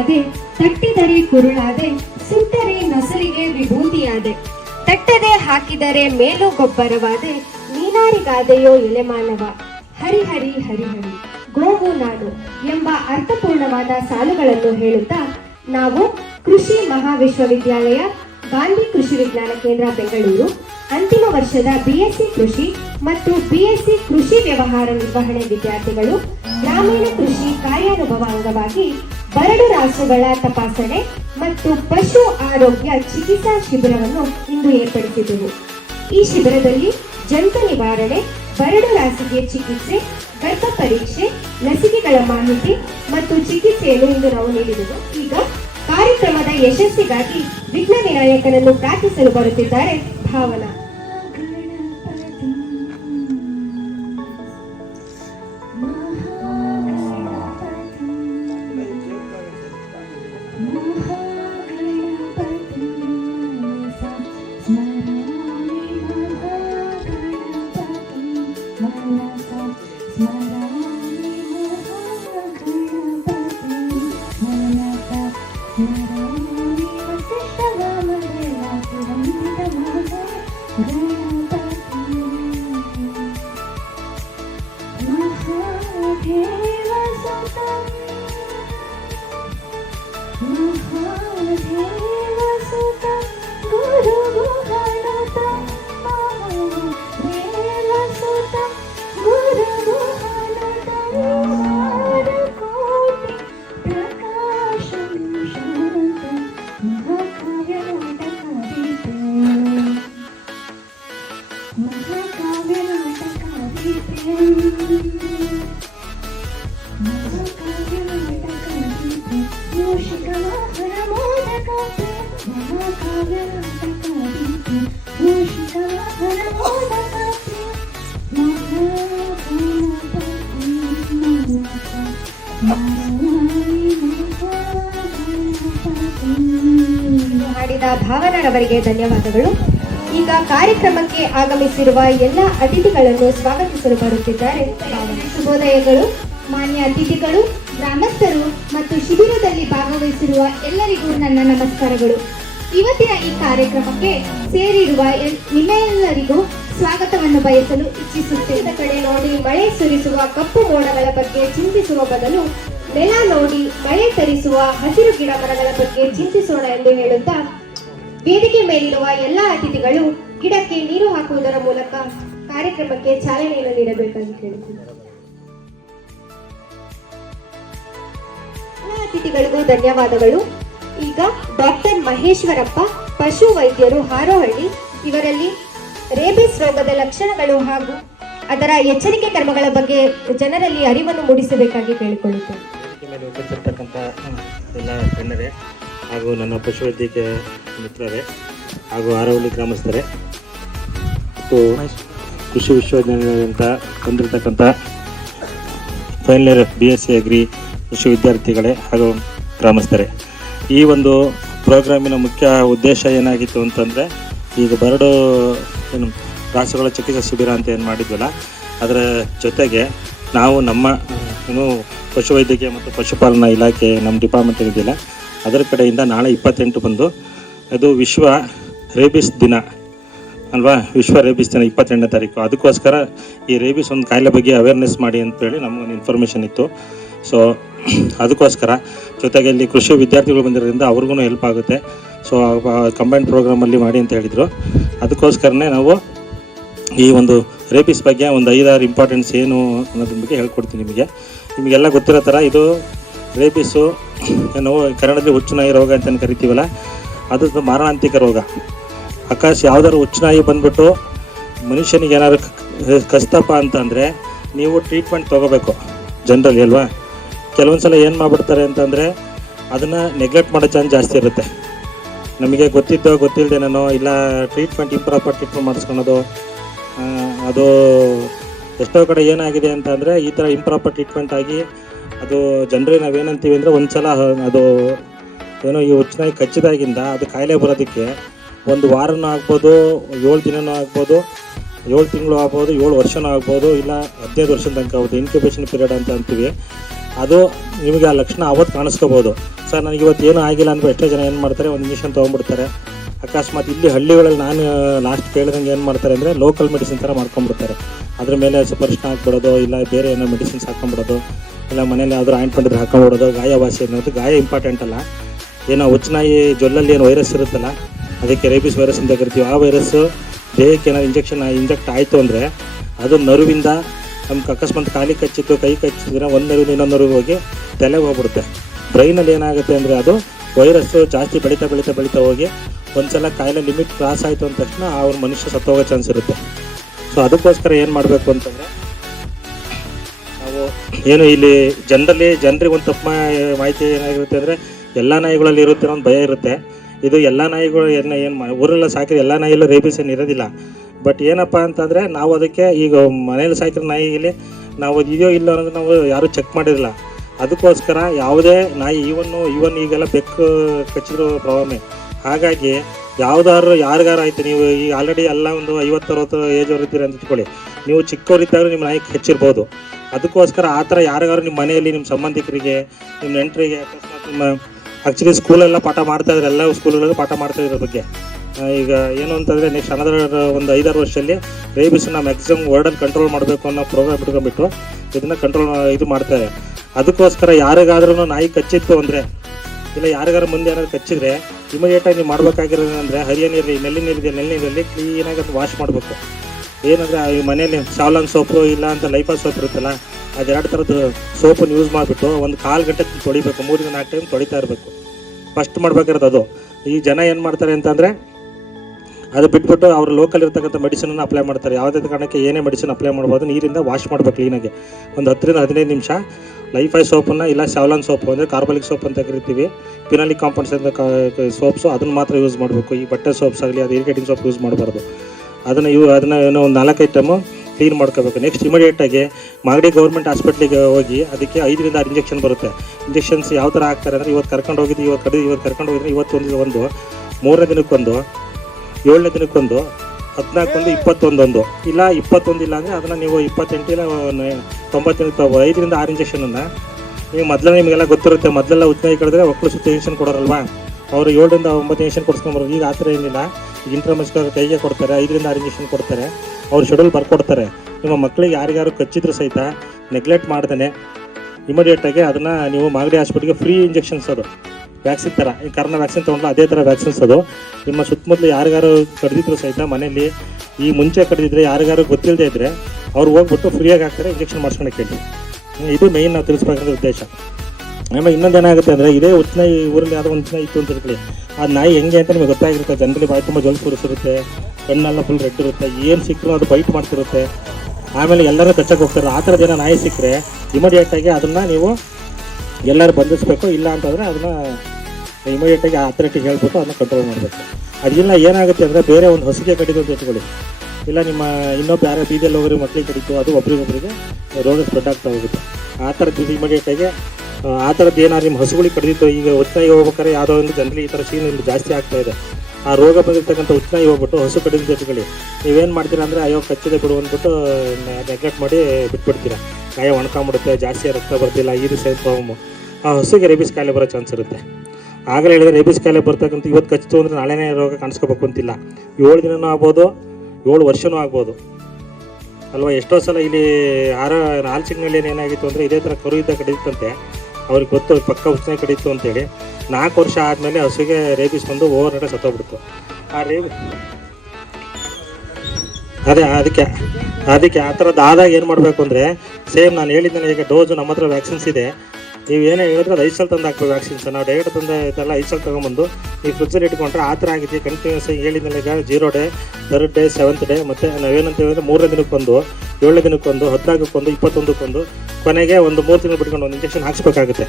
ಕಹಿಯಾದೆ, ತಟ್ಟಿದರೆ ಕುರುಳಾದೆ, ಸುಟ್ಟರೆ ನೊಸಲಿಗೆ ವಿಭೂತಿಯಾದೆ, ತಟ್ಟದೆ ಹಾಕಿದರೆ ಮೇಲು ಗೊಬ್ಬರವಾದೆ, ನೀನಾರಿಗಾದೆಯೋ ಎಲೆಮಾನವ, ಹರಿಹರಿ ಹರಿಹರಿ ಗೋವು ನಾನು ಎಂಬ ಅರ್ಥಪೂರ್ಣವಾದ ಸಾಲುಗಳನ್ನು ಹೇಳುತ್ತಾ ನಾವು ಕೃಷಿ ಮಹಾವಿಶ್ವವಿದ್ಯಾಲಯ ಗಾಂಧಿ ಕೃಷಿ ವಿಜ್ಞಾನ ಕೇಂದ್ರ ಬೆಂಗಳೂರು ಅಂತಿಮ ವರ್ಷದ ಬಿಎಸ್ಸಿ ಕೃಷಿ ಮತ್ತು ಬಿಎಸ್ಸಿ ಕೃಷಿ ವ್ಯವಹಾರ ನಿರ್ವಹಣೆ ವಿದ್ಯಾರ್ಥಿಗಳು ಗ್ರಾಮೀಣ ಕೃಷಿ ಕಾರ್ಯಾನುಭವ ಅಂಗವಾಗಿ ಬರಡು ರಾಸುಗಳ ತಪಾಸಣೆ ಮತ್ತು ಪಶು ಆರೋಗ್ಯ ಚಿಕಿತ್ಸಾ ಶಿಬಿರವನ್ನು ಇಂದು ಏರ್ಪಡಿಸಿದೆವು. ಈ ಶಿಬಿರದಲ್ಲಿ ಜಂತು ನಿವಾರಣೆ, ಬರಡು ರಾಸಿಗೆ ಚಿಕಿತ್ಸೆ, ಗರ್ಭ ಪರೀಕ್ಷೆ, ಲಸಿಕೆಗಳ ಮಾಹಿತಿ ಮತ್ತು ಚಿಕಿತ್ಸೆಯನ್ನು ಇಂದು ನಾವು ನೀಡಿದೆವು. ಈಗ ಕಾರ್ಯಕ್ರಮದ ಯಶಸ್ಸಿಗಾಗಿ ವಿಘ್ನ ವಿನಾಯಕನನ್ನು ಪ್ರಾರ್ಥಿಸಲು ಬರುತ್ತಿದ್ದಾರೆ ಭಾವನಾ. ಹಾಡಿದ ಭಾವನರವರಿಗೆ ಧನ್ಯವಾದಗಳು. ಈಗ ಕಾರ್ಯಕ್ರಮಕ್ಕೆ ಆಗಮಿಸಿರುವ ಎಲ್ಲ ಅತಿಥಿಗಳನ್ನು ಸ್ವಾಗತಿಸಲು ಬರುತ್ತಿದ್ದಾರೆ. ಶುಭೋದಯಗಳು. ಮಾನ್ಯ ಅತಿಥಿಗಳು, ಗ್ರಾಮಸ್ಥರು ಮತ್ತು ಶಿಬಿರದಲ್ಲಿ ಭಾಗವಹಿಸಿರುವ ಎಲ್ಲರಿಗೂ ನನ್ನ ನಮಸ್ಕಾರಗಳು. ಇವತ್ತಿನ ಈ ಕಾರ್ಯಕ್ರಮಕ್ಕೆ ಸೇರಿರುವ ನಿಮ್ಮೆಲ್ಲರಿಗೂ ಸ್ವಾಗತವನ್ನು ಬಯಸಲು ಇಚ್ಛಿಸುತ್ತೇನೆ. ಕಡೆ ನೋಡಿ ಮಳೆ ಸುರಿಸುವ ಕಪ್ಪು ಮೋಡಗಳ ಬಗ್ಗೆ ಚಿಂತಿಸುವ ಬದಲು ನೆಲ ನೋಡಿ ಮಳೆ ತರಿಸುವ ಹಸಿರು ಗಿಡ ಮರಗಳ ಬಗ್ಗೆ ಚಿಂತಿಸೋಣ ಎಂದು ಹೇಳುತ್ತಾ ವೇದಿಕೆ ಮೇಲಿರುವ ಎಲ್ಲ ಅತಿಥಿಗಳು ಗಿಡಕ್ಕೆ ನೀರು ಹಾಕುವುದರ ಮೂಲಕ ಕಾರ್ಯಕ್ರಮಕ್ಕೆ ಚಾಲನೆಯನ್ನು ನೀಡಬೇಕಾಗಿ ಕೇಳುತ್ತೇನೆ. ಎಲ್ಲ ಅತಿಥಿಗಳಿಗೂ ಧನ್ಯವಾದಗಳು. ಈಗ ಡಾಕ್ಟರ್ ಮಹೇಶ್ವರಪ್ಪ, ಪಶು ವೈದ್ಯರು, ಹಾರೋಹಳ್ಳಿ, ಇವರಲ್ಲಿ ರೇಬಿಸ್ ರೋಗದ ಲಕ್ಷಣಗಳು ಹಾಗೂ ಅದರ ಎಚ್ಚರಿಕೆ ಕ್ರಮಗಳ ಬಗ್ಗೆ ಜನರಲ್ಲಿ ಅರಿವನ್ನು ಮೂಡಿಸಬೇಕಾಗಿ ಕೇಳಿಕೊಳ್ಳುತ್ತೇನೆ. ಮೇಲೆ ಉಪಸ್ಥಿತಕ್ಕಂಥ ಎಲ್ಲ ಗಣ್ಯರೇ ಹಾಗೂ ನನ್ನ ಪಶುವೈದ್ಯಕೀಯ ಮಿತ್ರರೇ ಹಾಗೂ ಹಾರೋಹಳ್ಳಿ ಗ್ರಾಮಸ್ಥರೇ ಮತ್ತು ಕೃಷಿ ವಿಶ್ವವಿದ್ಯಾಲಯದಿಂದ ಬಂದಿರತಕ್ಕಂಥ ಫೈನಲ್ ಇಯರ್ BSc ಅಗ್ರಿ ಕೃಷಿ ವಿದ್ಯಾರ್ಥಿಗಳೇ ಹಾಗೂ ಗ್ರಾಮಸ್ಥರೇ, ಈ ಒಂದು ಪ್ರೋಗ್ರಾಮಿನ ಮುಖ್ಯ ಉದ್ದೇಶ ಏನಾಗಿತ್ತು ಅಂತಂದರೆ, ಈಗ ಬರಡು ರಾಸುಗಳ ಚಿಕಿತ್ಸಾ ಶಿಬಿರ ಅಂತ ಏನು ಮಾಡಿದ್ವಲ್ಲ, ಅದರ ಜೊತೆಗೆ ನಾವು ನಮ್ಮ ಪಶುವೈದ್ಯಕೀಯ ಮತ್ತು ಪಶುಪಾಲನಾ ಇಲಾಖೆ ನಮ್ಮ ಡಿಪಾರ್ಟ್ಮೆಂಟ್ ಇದೆಯಲ್ಲ, ಅದರ ಕಡೆಯಿಂದ ನಾಳೆ 28 ಬಂದು ಅದು ವಿಶ್ವ ರೇಬಿಸ್ ದಿನ ಅಲ್ವಾ, ವಿಶ್ವ ರೇಬಿಸ್ ದಿನ 28ನೇ ತಾರೀಕು. ಅದಕ್ಕೋಸ್ಕರ ಈ ರೇಬಿಸ್ ಒಂದು ಕಾಯಿಲೆ ಬಗ್ಗೆ ಅವೇರ್ನೆಸ್ ಮಾಡಿ ಅಂತೇಳಿ ನಮಗೊಂದು ಇನ್ಫಾರ್ಮೇಷನ್ ಇತ್ತು. ಸೊ ಅದಕ್ಕೋಸ್ಕರ ಜೊತೆಗೆ ಇಲ್ಲಿ ಕೃಷಿ ವಿದ್ಯಾರ್ಥಿಗಳು ಬಂದಿರೋದ್ರಿಂದ ಅವ್ರಿಗೂ ಹೆಲ್ಪ್ ಆಗುತ್ತೆ. ಸೊ ಕಂಬೈನ್ಡ್ ಪ್ರೋಗ್ರಾಮಲ್ಲಿ ಮಾಡಿ ಅಂತ ಹೇಳಿದರು. ಅದಕ್ಕೋಸ್ಕರನೇ ನಾವು ಈ ಒಂದು ರೇಬಿಸ್ ಬಗ್ಗೆ ಒಂದು 5-6 ಇಂಪಾರ್ಟೆನ್ಸ್ ಏನು ಅನ್ನೋದ್ರ ಬಗ್ಗೆ ಹೇಳ್ಕೊಡ್ತೀನಿ ನಿಮಗೆಲ್ಲ ಗೊತ್ತಿರೋ ಥರ ಇದು ರೇಬಿಸು ನಾವು ಕನ್ನಡದಲ್ಲಿ ಹುಚ್ಚುನಾಯಿ ರೋಗ ಅಂತ ಕರಿತೀವಲ್ಲ, ಅದು ಮಾರಣಾಂತಿಕ ರೋಗ. ಯಾವುದಾದ್ರು ಹುಚ್ಚುನಾಯಿ ಬಂದ್ಬಿಟ್ಟು ಮನುಷ್ಯನಿಗೆ ಏನಾದ್ರು ಕಸ್ತಪ್ಪ ಅಂತಂದರೆ ನೀವು ಟ್ರೀಟ್ಮೆಂಟ್ ತೊಗೋಬೇಕು ಜನರಲಿ ಅಲ್ವಾ. ಕೆಲವೊಂದು ಸಲ ಏನು ಮಾಡಿಬಿಡ್ತಾರೆ ಅಂತಂದರೆ ಅದನ್ನು ನೆಗ್ಲೆಕ್ಟ್ ಮಾಡೋ ಚಾನ್ಸ್ ಜಾಸ್ತಿ ಇರುತ್ತೆ. ನಮಗೆ ಗೊತ್ತಿಲ್ಲದೇನೋ ಇಲ್ಲ ಟ್ರೀಟ್ಮೆಂಟ್ ಇಂಪ್ರಾಪರ್ ಟ್ರೀಟ್ಮೆಂಟ್ ಮಾಡಿಸ್ಕೊಳೋದು. ಅದು ಎಷ್ಟೋ ಕಡೆ ಏನಾಗಿದೆ ಅಂತಂದರೆ ಈ ಥರ ಇಂಪ್ರಾಪರ್ ಟ್ರೀಟ್ಮೆಂಟ್ ಆಗಿ ಅದು ಜನರಿಗೆ ನಾವೇನಂತೀವಿ ಅಂದರೆ ಒಂದು ಸಲ ಅದು ಏನೋ ಈ ಹುಚ್ಚುನಾಯಿ ಕಚ್ಚಿದಾಗಿಂದ ಅದು ಕಾಯಿಲೆ ಬರೋದಕ್ಕೆ 1 ವಾರನೂ ಆಗ್ಬೋದು, 7 ದಿನವೂ ಆಗ್ಬೋದು, 7 ತಿಂಗಳು ಆಗ್ಬೋದು, 7 ವರ್ಷನೂ ಆಗ್ಬೋದು, ಇಲ್ಲ 15 ವರ್ಷದ ತನಕ ಆಗ್ಬೋದು. ಇನ್ಕ್ಯುಬೇಷನ್ ಪೀರಿಯಡ್ ಅಂತ ಅಂತೀವಿ. ಅದು ನಿಮಗೆ ಆ ಲಕ್ಷಣ ಅವತ್ತು ಕಾಣಿಸ್ಕೋಬೋದು. ಸರ್ ನನಗೆ ಇವತ್ತು ಏನೂ ಆಗಿಲ್ಲ ಅಂದ್ರೆ ಎಷ್ಟೋ ಜನ ಏನು ಮಾಡ್ತಾರೆ, ಒಂದು ಇಂಜೆಕ್ಷನ್ ತೊಗೊಂಡ್ಬಿಡ್ತಾರೆ. ಅಕಸ್ಮಾತ್ ಇಲ್ಲಿ ಹಳ್ಳಿಗಳಲ್ಲಿ ನಾನು ಲಾಸ್ಟ್ ಕೇಳಿದಂಗೆ ಏನು ಮಾಡ್ತಾರೆ ಅಂದರೆ ಲೋಕಲ್ ಮೆಡಿಸಿನ್ ಥರ ಮಾಡ್ಕೊಂಡ್ಬಿಡ್ತಾರೆ. ಅದ್ರ ಮೇಲೆ ಸುಪರ್ಶನ ಹಾಕ್ಬಿಡೋದು, ಇಲ್ಲ ಬೇರೆ ಏನೋ ಮೆಡಿಸಿನ್ಸ್ ಹಾಕ್ಕೊಂಬಿಡೋದು, ಇಲ್ಲ ಮನೇಲಿ ಯಾವ್ದಾದ್ರು ಆಯಿಂಟ್ಮೆಂಟ್ ಇದ್ರೆ ಹಾಕೊಂಡ್ಬಿಡೋದು. ಗಾಯವಾಸಿ ಅನ್ನೋದು ಗಾಯ ಇಂಪಾರ್ಟೆಂಟ್ ಅಲ್ಲ. ಏನೋ ಹುಚ್ಚನಾಯಿ ಜೊಲ್ಲಲ್ಲಿ ಏನು ವೈರಸ್ ಇರುತ್ತಲ್ಲ, ಅದಕ್ಕೆ ರೇಬಿಸ್ ವೈರಸ್ ಅಂತ ಕರಿತೀವಿ. ಆ ವೈರಸ್ಸು ದೇಹಕ್ಕೆ ಏನಾದ್ರು ಇಂಜೆಕ್ಟ್ ಆಯಿತು ಅಂದರೆ ಅದು ನರುವಿಂದ ನಮ್ಗೆ ಅಕಸ್ಮಾತ್ ಕಾಲಿಗೆ ಕಚ್ಚಿತ್ತು, ಕೈ ಕಚ್ಚಿದ್ರೆ ಒಂದು ನರುವಿನ ಇನ್ನೊಂದು ನರುವಿಗೆ ಹೋಗಿ ತಲೆಗೆ ಹೋಗ್ಬಿಡುತ್ತೆ. ಬ್ರೈನಲ್ಲಿ ಏನಾಗುತ್ತೆ ಅಂದರೆ ಅದು ವೈರಸ್ಸು ಜಾಸ್ತಿ ಬೆಳೀತಾ ಹೋಗಿ ಒಂದ್ಸಲ ಕಾಯಿಲೆ ಲಿಮಿಟ್ ಕ್ರಾಸ್ ಆಯಿತು ಅಂದ ತಕ್ಷಣ ಅವ್ರ ಮನುಷ್ಯ ಸತ್ತೋಗೋ ಚಾನ್ಸ್ ಇರುತ್ತೆ. ಸೊ ಅದಕ್ಕೋಸ್ಕರ ಏನು ಮಾಡಬೇಕು ಅಂತಂದರೆ, ನಾವು ಏನು ಇಲ್ಲಿ ಜನರಿಗೆ ಒಂದು ತಪ್ಪು ಮಾಹಿತಿ ಏನಾಗಿರುತ್ತೆ ಅಂದರೆ ಎಲ್ಲ ನಾಯಿಗಳಲ್ಲಿ ಇರುತ್ತೆ ಅನ್ನೋ ಒಂದು ಭಯ ಇರುತ್ತೆ. ಇದು ಎಲ್ಲ ನಾಯಿಗಳು ಏನು ಊರೆಲ್ಲ ಸಾಕಿದ್ರೆ ಎಲ್ಲ ನಾಯಿಯಲ್ಲೂ ರೇಬಿಸ್ ಏನು ಇರೋದಿಲ್ಲ. ಬಟ್ ಏನಪ್ಪ ಅಂತಂದರೆ ನಾವು ಅದಕ್ಕೆ ಈಗ ಮನೇಲಿ ಸಾಕಿರೋ ನಾಯಿಗೆ ನಾವು ಇದೆಯೋ ಇಲ್ಲ ಅನ್ನೋದು ನಾವು ಯಾರೂ ಚೆಕ್ ಮಾಡಿರಲಿಲ್ಲ. ಅದಕ್ಕೋಸ್ಕರ ಯಾವುದೇ ನಾಯಿ ಈವನ್ ಈಗೆಲ್ಲ ಬೆಕ್ಕು ಕಚ್ಚಿದ್ರು ಪ್ರಾಬ್ಲಮ್ಮೆ. ಹಾಗಾಗಿ ಯಾರಿಗಾರು ಆಯಿತು, ನೀವು ಈಗ ಆಲ್ರೆಡಿ ಎಲ್ಲ ಒಂದು 50-60 ಏಜ್ ಅವ್ರು ಇದ್ದೀರಿ ಅಂತ ಇಟ್ಕೊಳ್ಳಿ, ನೀವು ಚಿಕ್ಕವರಿದ್ದಾಗ ನಿಮ್ಮ ನಾಯಿ ಕಚ್ಚಿರ್ಬೋದು. ಅದಕ್ಕೋಸ್ಕರ ಆ ಥರ ಯಾರಿಗಾರು ನಿಮ್ಮ ಮನೆಯಲ್ಲಿ ನಿಮ್ಮ ಸಂಬಂಧಿಕರಿಗೆ, ನಿಮ್ಮ ನೆಂಟರಿಗೆ, ಅಕಸ್ಮಾತ್ ನಿಮ್ಮ ಆ್ಯಕ್ಚುಲಿ ಸ್ಕೂಲೆಲ್ಲ ಪಾಠ ಮಾಡ್ತಾಯಿದ್ರು, ಎಲ್ಲ ಸ್ಕೂಲ್ಗಳಲ್ಲೂ ಪಾಠ ಮಾಡ್ತಾಯಿದ್ರ ಬಗ್ಗೆ. ಈಗ ಏನು ಅಂತಂದರೆ ನೆಕ್ಸ್ಟ್ ಅನದರ್ ಒಂದು 5-6 ವರ್ಷದಲ್ಲಿ ರೇಬಿಸನ್ನ ಮ್ಯಾಕ್ಸಿಮಮ್ ವರ್ಲ್ಡಲ್ಲಿ ಕಂಟ್ರೋಲ್ ಮಾಡಬೇಕು ಅನ್ನೋ ಪ್ರೋಗ್ರಾಮ್ ಇಟ್ಕೊಂಡ್ಬಿಟ್ಟು ಇದನ್ನು ಇದು ಮಾಡ್ತಾರೆ. ಅದಕ್ಕೋಸ್ಕರ ಯಾರಿಗಾದ್ರೂ ನಾಯಿ ಕಚ್ಚಿತ್ತು ಅಂದರೆ, ಇಲ್ಲ ಯಾರಿಗಾರು ಮುಂದೆ ಏನಾದ್ರು ಕಚ್ಚಿದ್ರೆ ಇಮಿಡಿಯೇಟಾಗಿ ನೀವು ಮಾಡಬೇಕಾಗಿರೋದಂದರೆ ಹರಿಯ ನೀರಲ್ಲಿ, ನೆಲ್ಲಿ ನೀರಲ್ಲಿ ಕ್ಲೀನಾಗಿ ಅದು ವಾಶ್ ಮಾಡಬೇಕು. ಏನಂದರೆ ಈ ಮನೇಲಿ ಸಾವಲನ್ ಸೋಪು ಇಲ್ಲ ಅಂತ ಲೈಫಾಲ್ ಸೋಪ್ ಇರುತ್ತಲ್ಲ, ಅದು 2 ಥರದ್ದು ಸೋಪನ್ನು ಯೂಸ್ ಮಾಡಿಬಿಟ್ಟು ಒಂದು 1/4 ಗಂಟೆ ತೊಳಿಬೇಕು. 3-4 ಟೈಮ್ ತೊಳಿತಾ ಇರಬೇಕು. ಫಸ್ಟ್ ಮಾಡಬೇಕಾಗಿರೋದು ಅದು. ಈ ಜನ ಏನು ಮಾಡ್ತಾರೆ ಅಂತಂದರೆ ಅದು ಬಿಟ್ಬಿಟ್ಟು ಅವ್ರು ಲೋಕಲ್ ಇರ್ತಕ್ಕಂಥ ಮೆಡಿಸಿನನ್ನು ಅಪ್ಲೈ ಮಾಡ್ತಾರೆ. ಯಾವುದೇ ಕಾರಣಕ್ಕೆ ಏನೇ ಮೆಡಿಸಿನ್ ಅಪ್ಲೈ ಮಾಡ್ಬೋದು, ನೀರಿಂದ ವಾಶ್ ಮಾಡಬೇಕು ಕ್ಲೀನಾಗಿ. ಒಂದು 10-15 ನಿಮಿಷ ಲೈಫಾಯ್ ಸೋಪನ್ನು, ಇಲ್ಲ ಸಾವಲನ್ ಸೋಪು ಅಂದರೆ ಕಾರ್ಬಲಿಕ್ ಸೋಪ್ ಅಂತ ಕರಿತೀವಿ, ಫಿನಾಲಿಕ್ ಕಾಂಪೌಂಡ್ಸ್ ಅಂತ ಸೋಪ್ಸು, ಅದನ್ನು ಮಾತ್ರ ಯೂಸ್ ಮಾಡಬೇಕು. ಈ ಬಟ್ಟೆ ಸೋಪ್ಸ್ ಆಗಲಿ, ಅದು ಇರಿಗೇಟಿಂಗ್ ಸೋಪ್ ಯೂಸ್ ಮಾಡಬಾರ್ದು. ಅದನ್ನು ಏನೋ ಒಂದು 4 ಐಟಮು ಕ್ಲೀನ್ ಮಾಡ್ಕೋಬೇಕು. ನೆಕ್ಸ್ಟ್ ಇಮಿಡಿಯೇಟಾಗಿ ಮಾಗಡಿ ಗೌರ್ಮೆಂಟ್ ಹಾಸ್ಪಿಟ್ಲಿಗೆ ಹೋಗಿ ಅದಕ್ಕೆ 5-6 ಇಂಜೆಕ್ಷನ್ ಬರುತ್ತೆ. ಇಂಜೆಕ್ಷನ್ಸ್ ಯಾವ ಥರ ಹಾಕ್ತಾರೆ ಅಂದರೆ, ಇವತ್ತು ಕರ್ಕೊಂಡು ಹೋಗಿದ್ದು, ಇವತ್ತು ಕರ್ಕೊಂಡು ಹೋಗಿದ್ರೆ ಇವತ್ತು 3ನೇ ದಿನಕ್ಕೊಂದು, 7ನೇ ದಿನಕ್ಕೊಂದು, 14 21 ಇಲ್ಲ 21 ಇಲ್ಲ ಅಂದರೆ ಅದನ್ನು ನೀವು 28 ಇಲ್ಲ 90 5-6 ಇಂಜೆಕ್ಷನನ್ನು ನೀವು ಮೊದಲೇ ನಿಮಗೆಲ್ಲ ಗೊತ್ತಿರುತ್ತೆ. ಮೊದಲೆಲ್ಲ ಉಚ್ಚನಾಯಿ ಕಳೆದ್ರೆ ಒಕ್ಕಲು ಸುತ್ತ ಇಂಜೆಕ್ಷನ್ ಕೊಡೋರಲ್ವಾ, ಅವರು 7-9 ಇಂಜೆಕ್ಷನ್ ಕೊಡ್ಸ್ಕೊಂಬರೋದು. ಈಗ ಆ ಥರ ಏನಿಲ್ಲ. ಈಗ ಇಂಟ್ರಾಮಸ್ಕರ್ ಕೈಗೆ ಕೊಡ್ತಾರೆ, 5-6 ಇಂಜೆಕ್ಷನ್ ಕೊಡ್ತಾರೆ, ಅವ್ರು ಶೆಡ್ಯೂಲ್ ಬರ್ಕೊಡ್ತಾರೆ. ನಿಮ್ಮ ಮಕ್ಕಳಿಗೆ ಯಾರಿಗಾರು ಕಚ್ಚಿದ್ರು ಸಹಿತ ನೆಗ್ಲೆಕ್ಟ್ ಮಾಡ್ದೇ ಇಮಿಡಿಯೇಟಾಗಿ ಅದನ್ನು ನೀವು ಮಾಗಡಿ ಹಾಸ್ಪಿಟ್ಲಿಗೆ ಫ್ರೀ ಇಂಜೆಕ್ಷನ್ಸ್, ಅದು ವ್ಯಾಕ್ಸಿನ್ ಥರ, ಈ ಕರೋನಾ ವ್ಯಾಕ್ಸಿನ್ ತೊಗೊಂಡ್ರೆ ಅದೇ ಥರ ವ್ಯಾಕ್ಸಿನ್ಸ್ ಅದು. ನಿಮ್ಮ ಸುತ್ತಮುತ್ತಲು ಯಾರಿಗಾರು ಕಡ್ದಿದ್ರು ಸಹಿತ ಮನೇಲಿ ಈ ಮುಂಚೆ ಕಡ್ದಿದ್ರೆ ಯಾರಿಗಾರು ಗೊತ್ತಿಲ್ಲದೆ ಇದ್ದರೆ ಅವ್ರು ಹೋಗ್ಬಿಟ್ಟು ಫ್ರೀಯಾಗಿ ಹಾಕ್ತಾರೆ, ಇಂಜೆಕ್ಷನ್ ಮಾಡಿಸ್ಕೊಳಕ್ಕೆ ಹೇಳಿ. ಇದು ಮೇಯ್ನ್ ನಾವು ತಿಳಿಸ್ಬೇಕಂತ ಉದ್ದೇಶ. ಆಮೇಲೆ ಇನ್ನೊಂದು ಏನಾಗುತ್ತೆ ಅಂದರೆ, ಇದೇ ಉಚ್ಚನಾಯಿ ಊರಲ್ಲಿ ಯಾವುದೋ ಒಂದು ನಾಯಿ ಇತ್ತು ಅಂತ ಇಟ್ಕೊಳ್ಳಿ, ಆ ನಾಯಿ ಹೆಂಗೆ ಅಂತ ನಿಮಗೆ ಗೊತ್ತಾಗಿರುತ್ತೆ. ಜನರಲ್ಲಿ ಬಾಯಿ ತುಂಬ ಜೊಲ್ ಸುರಿಸಿರುತ್ತೆ, ಕಣ್ಣೆಲ್ಲ ಫುಲ್ ರೆಡ್ ಇರುತ್ತೆ, ಏನು ಸಿಕ್ಕರೂ ಅದು ಬೈಟ್ ಮಾಡ್ತಿರುತ್ತೆ. ಆಮೇಲೆ ಎಲ್ಲರೂ ಕಚ್ಚಕ್ಕೆ ಹೋಗ್ತಾರೆ. ಆ ಥರದ ಏನೋ ನಾಯಿ ಸಿಕ್ಕರೆ ಇಮಿಡಿಯೇಟಾಗಿ ಅದನ್ನು ನೀವು ಎಲ್ಲರೂ ಬಂಧಿಸಬೇಕು. ಇಲ್ಲ ಅಂತಂದರೆ ಅದನ್ನು ಇಮಿಡಿಯೇಟಾಗಿ ಅಥಾರಿಟಿಗೆ ಹೇಳ್ಬಿಟ್ಟು ಅದನ್ನು ಕಂಟ್ರೋಲ್ ಮಾಡಬೇಕು. ಅದಿಲ್ಲ ಏನಾಗುತ್ತೆ ಅಂದರೆ, ಬೇರೆ ಒಂದು ಹಸುಗೆ ಕಡಿದು ಅಂತ ಇಟ್ಕೊಳ್ಳಿ, ಇಲ್ಲ ನಿಮ್ಮ ಇನ್ನೊಬ್ಬ ಯಾರೋ ಬೀದಿಯಲ್ಲಿ ಹೋಗೋರು ಮಕ್ಕಳಿಗೆ ಕಡಿತು, ಅದು ಒಬ್ರಿಗೊಬ್ಬರಿಗೆ ರೋಗ ಸ್ಪ್ರೆಡ್ ಆಗ್ತಾ ಹೋಗುತ್ತೆ. ಆ ಥರದ್ದು ಇಮಿಡಿಯೇಟಾಗಿ ಆ ಥರದ್ದು ಏನಾದ್ರು ನಿಮ್ಮ ಹಸುಗಳಿಗೆ ಕಡಿದಿತ್ತು. ಈಗ ಉಚ್ಚನಾಯಿ ಹೋಗ್ಬೇಕಾದ್ರೆ ಯಾವುದೋ ಒಂದು ಜನರಲ್ಲಿ ಈ ಥರ ಸೀನ್ ಇಲ್ಲಿ ಜಾಸ್ತಿ ಆಗ್ತಾಯಿದೆ. ಆ ರೋಗ ಬಂದಿರ್ತಕ್ಕಂಥ ಉಚ್ಚನಾಯಿ ಹೋಗ್ಬಿಟ್ಟು ಹಸು ಕಡಿದ ಇಟ್ಕೊಳ್ಳಿ, ನೀವೇನು ಮಾಡ್ತೀರಾ ಅಂದರೆ, ಅಯ್ಯೋ ಕಚ್ಚಿದೆ ಬಿಡು ಅಂದ್ಬಿಟ್ಟು ನೆಗ್ಲೆಕ್ಟ್ ಮಾಡಿ ಬಿಟ್ಬಿಡ್ತೀರಾ. ಗಾಯ ಒಣ್ಕೊಂಬಿಡುತ್ತೆ, ಜಾಸ್ತಿ ರಕ್ತ ಬರ್ತಿಲ್ಲ, ಈ ರೀತಿ ಪ್ರಾಬ್ಲಮ್ಮು. ಆ ಹಸುಗೆ ರೇಬಿಸ್ ಕಾಯಿಲೆ ಬರೋ ಚಾನ್ಸ್ ಇರುತ್ತೆ. ಆಗಲೇ ಹೇಳಿದ್ರೆ ರೇಬಿಸ್ ಕಾಯಿಲೆ ಬರ್ತಕ್ಕಂಥ ಇವತ್ತು ಕಚ್ಚಿತು ಅಂದರೆ ನಾಳೆನೇ ರೋಗ ಕಾಣಿಸ್ಕೋಬೇಕು ಅಂತಿಲ್ಲ. 7 ದಿನವೂ ಆಗ್ಬೋದು, 7 ವರ್ಷವೂ ಆಗ್ಬೋದು ಅಲ್ವಾ. ಎಷ್ಟೋ ಸಲ ಇಲ್ಲಿ 4 ಚಿಕ್ಕನಲ್ಲಿ ಏನಾಗಿತ್ತು ಅಂದರೆ, ಇದೇ ಥರ ಕರು ಇದ್ದ ಕಡಿತಂತೆ, ಅವ್ರಿಗೆ ಗೊತ್ತು ಪಕ್ಕ ಉಚ್ಚನಾಯಿ ಕಡಿತು ಅಂತೇಳಿ. 4 ವರ್ಷ ಆದಮೇಲೆ ಹಸುಗೆ ರೇಬಿಸ್ ಬಂದು ಓವರ್ ನಡೆ ಸತ್ತೋಗ್ಬಿಡ್ತು. ಆ ಅದಕ್ಕೆ ಆ ಥರದ್ದು ಆದಾಗ ಏನು ಮಾಡಬೇಕು ಅಂದರೆ, ಸೇಮ್ ನಾನು ಹೇಳಿದ್ದೇನೆ, ಈಗ ಡೋಸು ನಮ್ಮ ಹತ್ರ ವ್ಯಾಕ್ಸಿನ್ಸ್ ಇದೆ, ನೀವು ಏನೇ ಹೇಳಿದ್ರೆ ಅದು 5 ಸಲ ತಂದು ಹಾಕ್ಬೇಕು ವ್ಯಾಕ್ಸಿನ್ಸ್. ನಾವು ಡೈರೆಕ್ಟ್ ತಂದು ಇದೆಲ್ಲ 5 ಸಲ ತೊಗೊಂಬಂದು ನೀವು ಫ್ರಿಜ್ಜಲ್ಲಿ ಇಟ್ಕೊಂಡ್ರೆ ಆ ಥರ ಆಗಿದೆ. ಕಂಟಿನ್ಯೂಸ್ ಆಗಿ ಹೇಳಿದ್ಮೇಲೆ ಈಗ 0 day, 3rd day, 7th day, ಮತ್ತು ನಾವೇನಂತ ಹೇಳಿದ್ರೆ 3ನೇ ದಿನಕ್ಕೊಂದು, 7ನೇ ದಿನಕ್ಕೊಂದು, 14ಕ್ಕೊಂದು, 21ಕ್ಕೊಂದು, ಕೊನೆಗೆ ಒಂದು 3 ತಿಂಗಳು ಬಿಟ್ಕೊಂಡು ಒಂದು ಇಂಜೆಕ್ಷನ್ ಹಾಕ್ಸ್ಬೇಕಾಗುತ್ತೆ.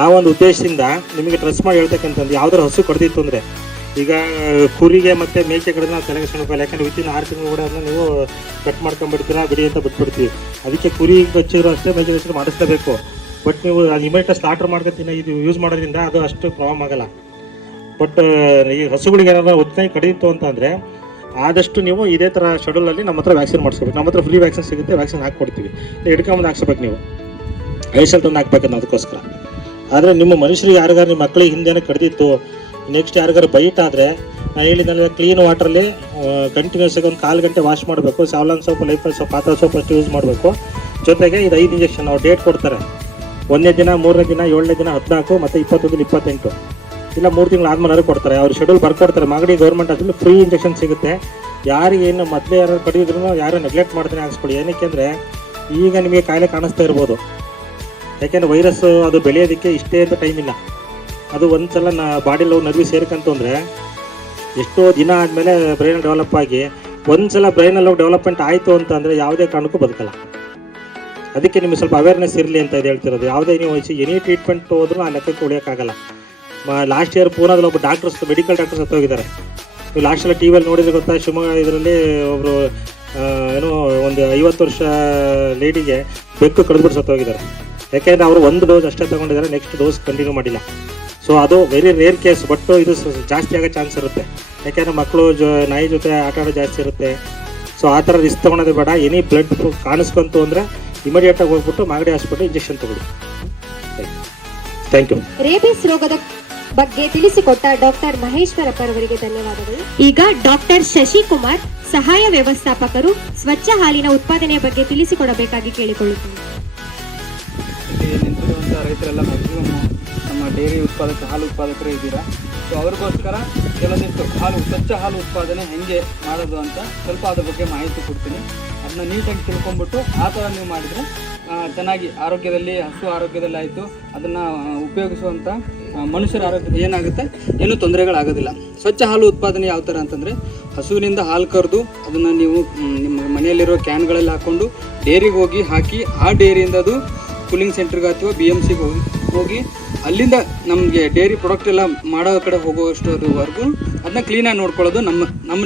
ಆ ಒಂದು ಉದ್ದೇಶದಿಂದ ನಿಮಗೆ ಟ್ರಸ್ಟ್ ಮಾಡಿ ಹೇಳ್ತಕ್ಕಂಥದ್ದು, ಯಾವ್ದಾರು ಹಸು ಕಡ್ದಿತ್ತು ಅಂದರೆ, ಈಗ ಕುರಿಗೆ ಮತ್ತು ಮೇಕೆ ಕಡೆ ನಾವು ತಲೆಗೆಸ್ಕೊಳ್ಬೇಕಲ್ಲ, ಯಾಕಂದರೆ ವಿತಿನ್ 6 ತಿಂಗಳು ಕೂಡ ಅದನ್ನ ನೀವು ಕಟ್ ಮಾಡ್ಕೊಂಡ್ಬಿಡ್ತೀರಾ, ಬಿಡಿ ಅಂತ ಬಿಟ್ಬಿಡ್ತೀವಿ. ಅದಕ್ಕೆ ಕುರಿ ಕಚ್ಚಿದ್ರು ಅಷ್ಟೇ, ಮೇಕೆ ಕಚ್ಚಿದ್ರು ಮಾಡಿಸ್ಲೇಬೇಕು. ಬಟ್ ನೀವು ಅದು ಇಮಿಡಿಯೇಟ್ ಸ್ಲಾಟರ್ ಮಾಡ್ಕೊತೀನಿ ಇದು ಯೂಸ್ ಮಾಡೋದ್ರಿಂದ ಅದು ಅಷ್ಟು ಪ್ರಾಬ್ಲಮ್ ಆಗಲ್ಲ. ಬಟ್ ಈ ಹಸುಗಳಿಗೆ ಏನಾದ್ರು ಉಚ್ಚನಾಯಿ ಕಡಿಯಿತು ಅಂತಂದರೆ ಆದಷ್ಟು ನೀವು ಇದೇ ಥರ ಶೆಡ್ಯೂಲಲ್ಲಿ ನಮ್ಮ ಹತ್ರ ವ್ಯಾಕ್ಸಿನ್ ಮಾಡಿಸ್ಕೋಬೇಕು. ನಮ್ಮ ಹತ್ರ ಫ್ರೀ ವ್ಯಾಕ್ಸಿನ್ ಸಿಗುತ್ತೆ, ವ್ಯಾಕ್ಸಿನ್ ಹಾಕ್ಕೊಡ್ತೀವಿ. ಹಿಡ್ಕೊಂಬಂದು ಹಾಕ್ಸ್ಬೇಕು. ನೀವು 5 ಸಲ ತಂದು ಹಾಕ್ಬೇಕನ್ನ ಅದಕ್ಕೋಸ್ಕರ ಆದರೆ ನಿಮ್ಮ ಮನುಷ್ಯರಿಗೆ ಯಾರಿಗಾರು ನಿಮ್ಮ ಮಕ್ಕಳಿಗೆ ಹಿಂದೆನೇ ಕಡ್ದಿತ್ತು, ನೆಕ್ಸ್ಟ್ ಯಾರಿಗಾರು ಬೈಟ್ ಆದರೆ ನಾನು ಹೇಳಿದ್ನಲ್ಲ, ಕ್ಲೀನ್ ವಾಟ್ರಲ್ಲಿ ಕಂಟಿನ್ಯೂಸ್ ಆಗಿ ಒಂದು 1/4 ಗಂಟೆ ವಾಶ್ ಮಾಡಬೇಕು. ಸಾವ್ಲಾನ್ ಸೋಪ್, ಲೈಫಾಲ್ ಸೋಪ್, ಪಾತ್ರೆ ಸೋಪ್ ಅಷ್ಟು ಯೂಸ್ ಮಾಡಬೇಕು. ಜೊತೆಗೆ ಇದು 5 ಇಂಜೆಕ್ಷನ್ ಅವ್ರು ಡೇಟ್ ಕೊಡ್ತಾರೆ. 1ನೇ ದಿನ, 3ನೇ ದಿನ, 7ನೇ ದಿನ 14 ಮತ್ತು 21 28 ಇಲ್ಲ 3 ತಿಂಗಳು ಆದ್ಮೇಲೆ ಕೊಡ್ತಾರೆ. ಅವ್ರು ಶೆಡ್ಯೂಲ್ ಬರ್ಕೊಡ್ತಾರೆ. ಮಾಗಡಿ ಗೌರ್ಮೆಂಟ್ ಅದ್ರಲ್ಲಿ ಫ್ರೀ ಇಂಜೆಕ್ಷನ್ ಸಿಗುತ್ತೆ. ಯಾರಿಗೆ ಏನು ಮೊದಲೇ ಯಾರು ಕಡಿದ್ರು ಯಾರು ನೆಗ್ಲೆಕ್ಟ್ ಮಾಡ್ತಾನೆ ಹಾಕ್ಸ್ಕೊಡಿ. ಏನಕ್ಕೆ ಅಂದರೆ ಈಗ ನಿಮಗೆ ಕಾಯಿಲೆ ಕಾಣಿಸ್ತಾ ಇರ್ಬೋದು. ಯಾಕೆಂದರೆ ವೈರಸ್ ಅದು ಬೆಳೆಯೋದಕ್ಕೆ ಇಷ್ಟೇ ಅಂತ ಟೈಮ್ ಇಲ್ಲ. ಅದು ಒಂದು ಸಲ ಬಾಡಿಲಿ ನರ್ವಿ ಸೇರ್ಕಂತು ಅಂದರೆ ಎಷ್ಟೋ ದಿನ ಆದಮೇಲೆ ಬ್ರೈನ್ ಡೆವಲಪ್ ಆಗಿ ಒಂದು ಸಲ ಬ್ರೈನಲ್ಲಿ ಡೆವಲಪ್ಮೆಂಟ್ ಆಯಿತು ಅಂತ ಅಂದರೆ ಯಾವುದೇ ಕಾರಣಕ್ಕೂ ಬದುಕಲ್ಲ. ಅದಕ್ಕೆ ನಿಮಗೆ ಸ್ವಲ್ಪ ಅವೇರ್ನೆಸ್ ಇರಲಿ ಅಂತ ಇದು ಹೇಳ್ತಿರೋದು. ಯಾವುದೇ ನೀವು ಎನಿ ಟ್ರೀಟ್ಮೆಂಟ್ ಹೋದ್ರೂ ಆ ಲೆಕ್ಕಕ್ಕೆ ಉಳಿಯೋಕ್ಕಾಗಲ್ಲ. ಲಾಸ್ಟ್ ಇಯರ್ ಪೂನಾದಲ್ಲಿ ಒಬ್ಬ ಡಾಕ್ಟರ್ಸ್, ಮೆಡಿಕಲ್ ಡಾಕ್ಟರ್ಸ್ ಹತ್ತೋಗಿದ್ದಾರೆ. ನೀವು ಲಾಸ್ಟೆಲ್ಲ ಟಿ ವಿಯಲ್ಲಿ ನೋಡಿದ್ರೆ ಗೊತ್ತಾ, ಶಿವಮೊಗ್ಗ ಇದರಲ್ಲಿ ಒಬ್ಬರು ಏನೋ ಒಂದು 50 ವರ್ಷ ಲೇಡಿಗೆ ಬೆಕ್ಕು ಕಡಿದ್ಬಿಟ್ಟು ಸತ್ತೋಗಿದ್ದಾರೆ. ಯಾಕೆಂದರೆ ಅವರು ಒಂದು ಡೋಸ್ ಅಷ್ಟೇ ತೊಗೊಂಡಿದ್ದಾರೆ, ನೆಕ್ಸ್ಟ್ ಡೋಸ್ ಕಂಟಿನ್ಯೂ ಮಾಡಿಲ್ಲ. ಸೊ ಅದು ವೆರಿ ರೇರ್ ಕೇಸ್. ಬಟ್ ಇದು ಜಾಸ್ತಿ ಆಗೋ ಚಾನ್ಸ್ ಇರುತ್ತೆ. ಯಾಕೆಂದರೆ ಮಕ್ಕಳು ನಾಯಿ ಜೊತೆ ಆಟ ಆಡೋದು ಜಾಸ್ತಿ ಇರುತ್ತೆ. ಸೊ ಆ ಥರ ರಿಸ್ಕ್ ತೊಗೊಳೋದು ಬೇಡ. ಎನಿ ಬ್ಲಡ್ ಕಾಣಿಸ್ಕೊಂತು ಅಂದರೆ ಇಮಿಡಿಯೇಟಾಗಿ ಹೋಗ್ಬಿಟ್ಟು ಮಾಗಡಿ ಹಾಸ್ಪಿಟಲ್ ಇಂಜೆಕ್ಷನ್ ತಗೊಳ್ಳಿ. Thank you. ರೇಬಿಸ್ ರೋಗದ ಬಗ್ಗೆ ತಿಳಿಸಿಕೊಟ್ಟ ಡಾಕ್ಟರ್ ಮಹೇಶ್ವರಪ್ಪ ಅವರಿಗೆ ಧನ್ಯವಾದಗಳು. ಈಗ ಡಾಕ್ಟರ್ ಶಶಿಕುಮಾರ್, ಸಹಾಯ ವ್ಯವಸ್ಥಾಪಕರು, ಸ್ವಚ್ಛ ಹಾಲಿನ ಉತ್ಪಾದನೆಯ ಬಗ್ಗೆ ತಿಳಿಸಿಕೊಡಬೇಕಾಗಿ ಕೇಳಿಕೊಳ್ಳುತ್ತೇನೆ. ಇಲ್ಲಿ ನಿಂತಿರುವಂಥ ರೈತರೆಲ್ಲ ಮ್ಯಾಕ್ಸಿಮಮ್ ನಮ್ಮ ಡೈರಿ ಉತ್ಪಾದಕ, ಹಾಲು ಉತ್ಪಾದಕರು ಇದ್ದೀರಾ. ಸೊ ಅವ್ರಿಗೋಸ್ಕರ ಕೆಲವೊಂದಿಷ್ಟು ಸ್ವಚ್ಛ ಹಾಲು ಉತ್ಪಾದನೆ ಹೇಗೆ ಮಾಡೋದು ಅಂತ ಸ್ವಲ್ಪ ಅದ್ರ ಬಗ್ಗೆ ಮಾಹಿತಿ ಕೊಡ್ತೀನಿ. ಅದನ್ನ ನೀಟಾಗಿ ತಿಳ್ಕೊಂಬಿಟ್ಟು ಆ ಥರ ನೀವು ಮಾಡಿದರೆ ಚೆನ್ನಾಗಿ ಆರೋಗ್ಯದಲ್ಲಿ, ಹಸು ಆರೋಗ್ಯದಲ್ಲಿ ಆಯಿತು, ಅದನ್ನು ಉಪಯೋಗಿಸುವಂಥ ಮನುಷ್ಯರ ಆರೋಗ್ಯದ ಏನಾಗುತ್ತೆ, ಏನೂ ತೊಂದರೆಗಳಾಗೋದಿಲ್ಲ. ಸ್ವಚ್ಛ ಹಾಲು ಉತ್ಪಾದನೆ ಯಾವ ಥರ ಅಂತಂದರೆ, ಹಸುವಿನಿಂದ ಹಾಲು ಕರೆದು ಅದನ್ನು ನೀವು ನಿಮ್ಮ ಮನೆಯಲ್ಲಿರೋ ಕ್ಯಾನ್ಗಳಲ್ಲಿ ಹಾಕ್ಕೊಂಡು ಡೈರಿಗೆ ಹೋಗಿ ಹಾಕಿ, ಆ ಡೈರಿಯಿಂದ ಅದು ಕೂಲಿಂಗ್ ಸೆಂಟ್ರಿಗೆ ಅಥವಾ BMCಗೆ ಹೋಗಿ ಅಲ್ಲಿಂದ ನಮಗೆ ಡೈರಿ ಪ್ರಾಡಕ್ಟ್ ಎಲ್ಲ ಮಾಡೋ ಕಡೆ ಹೋಗುವಷ್ಟರವರೆಗೂ ಅದನ್ನ ಕ್ಲೀನಾಗಿ ನೋಡ್ಕೊಳ್ಳೋದು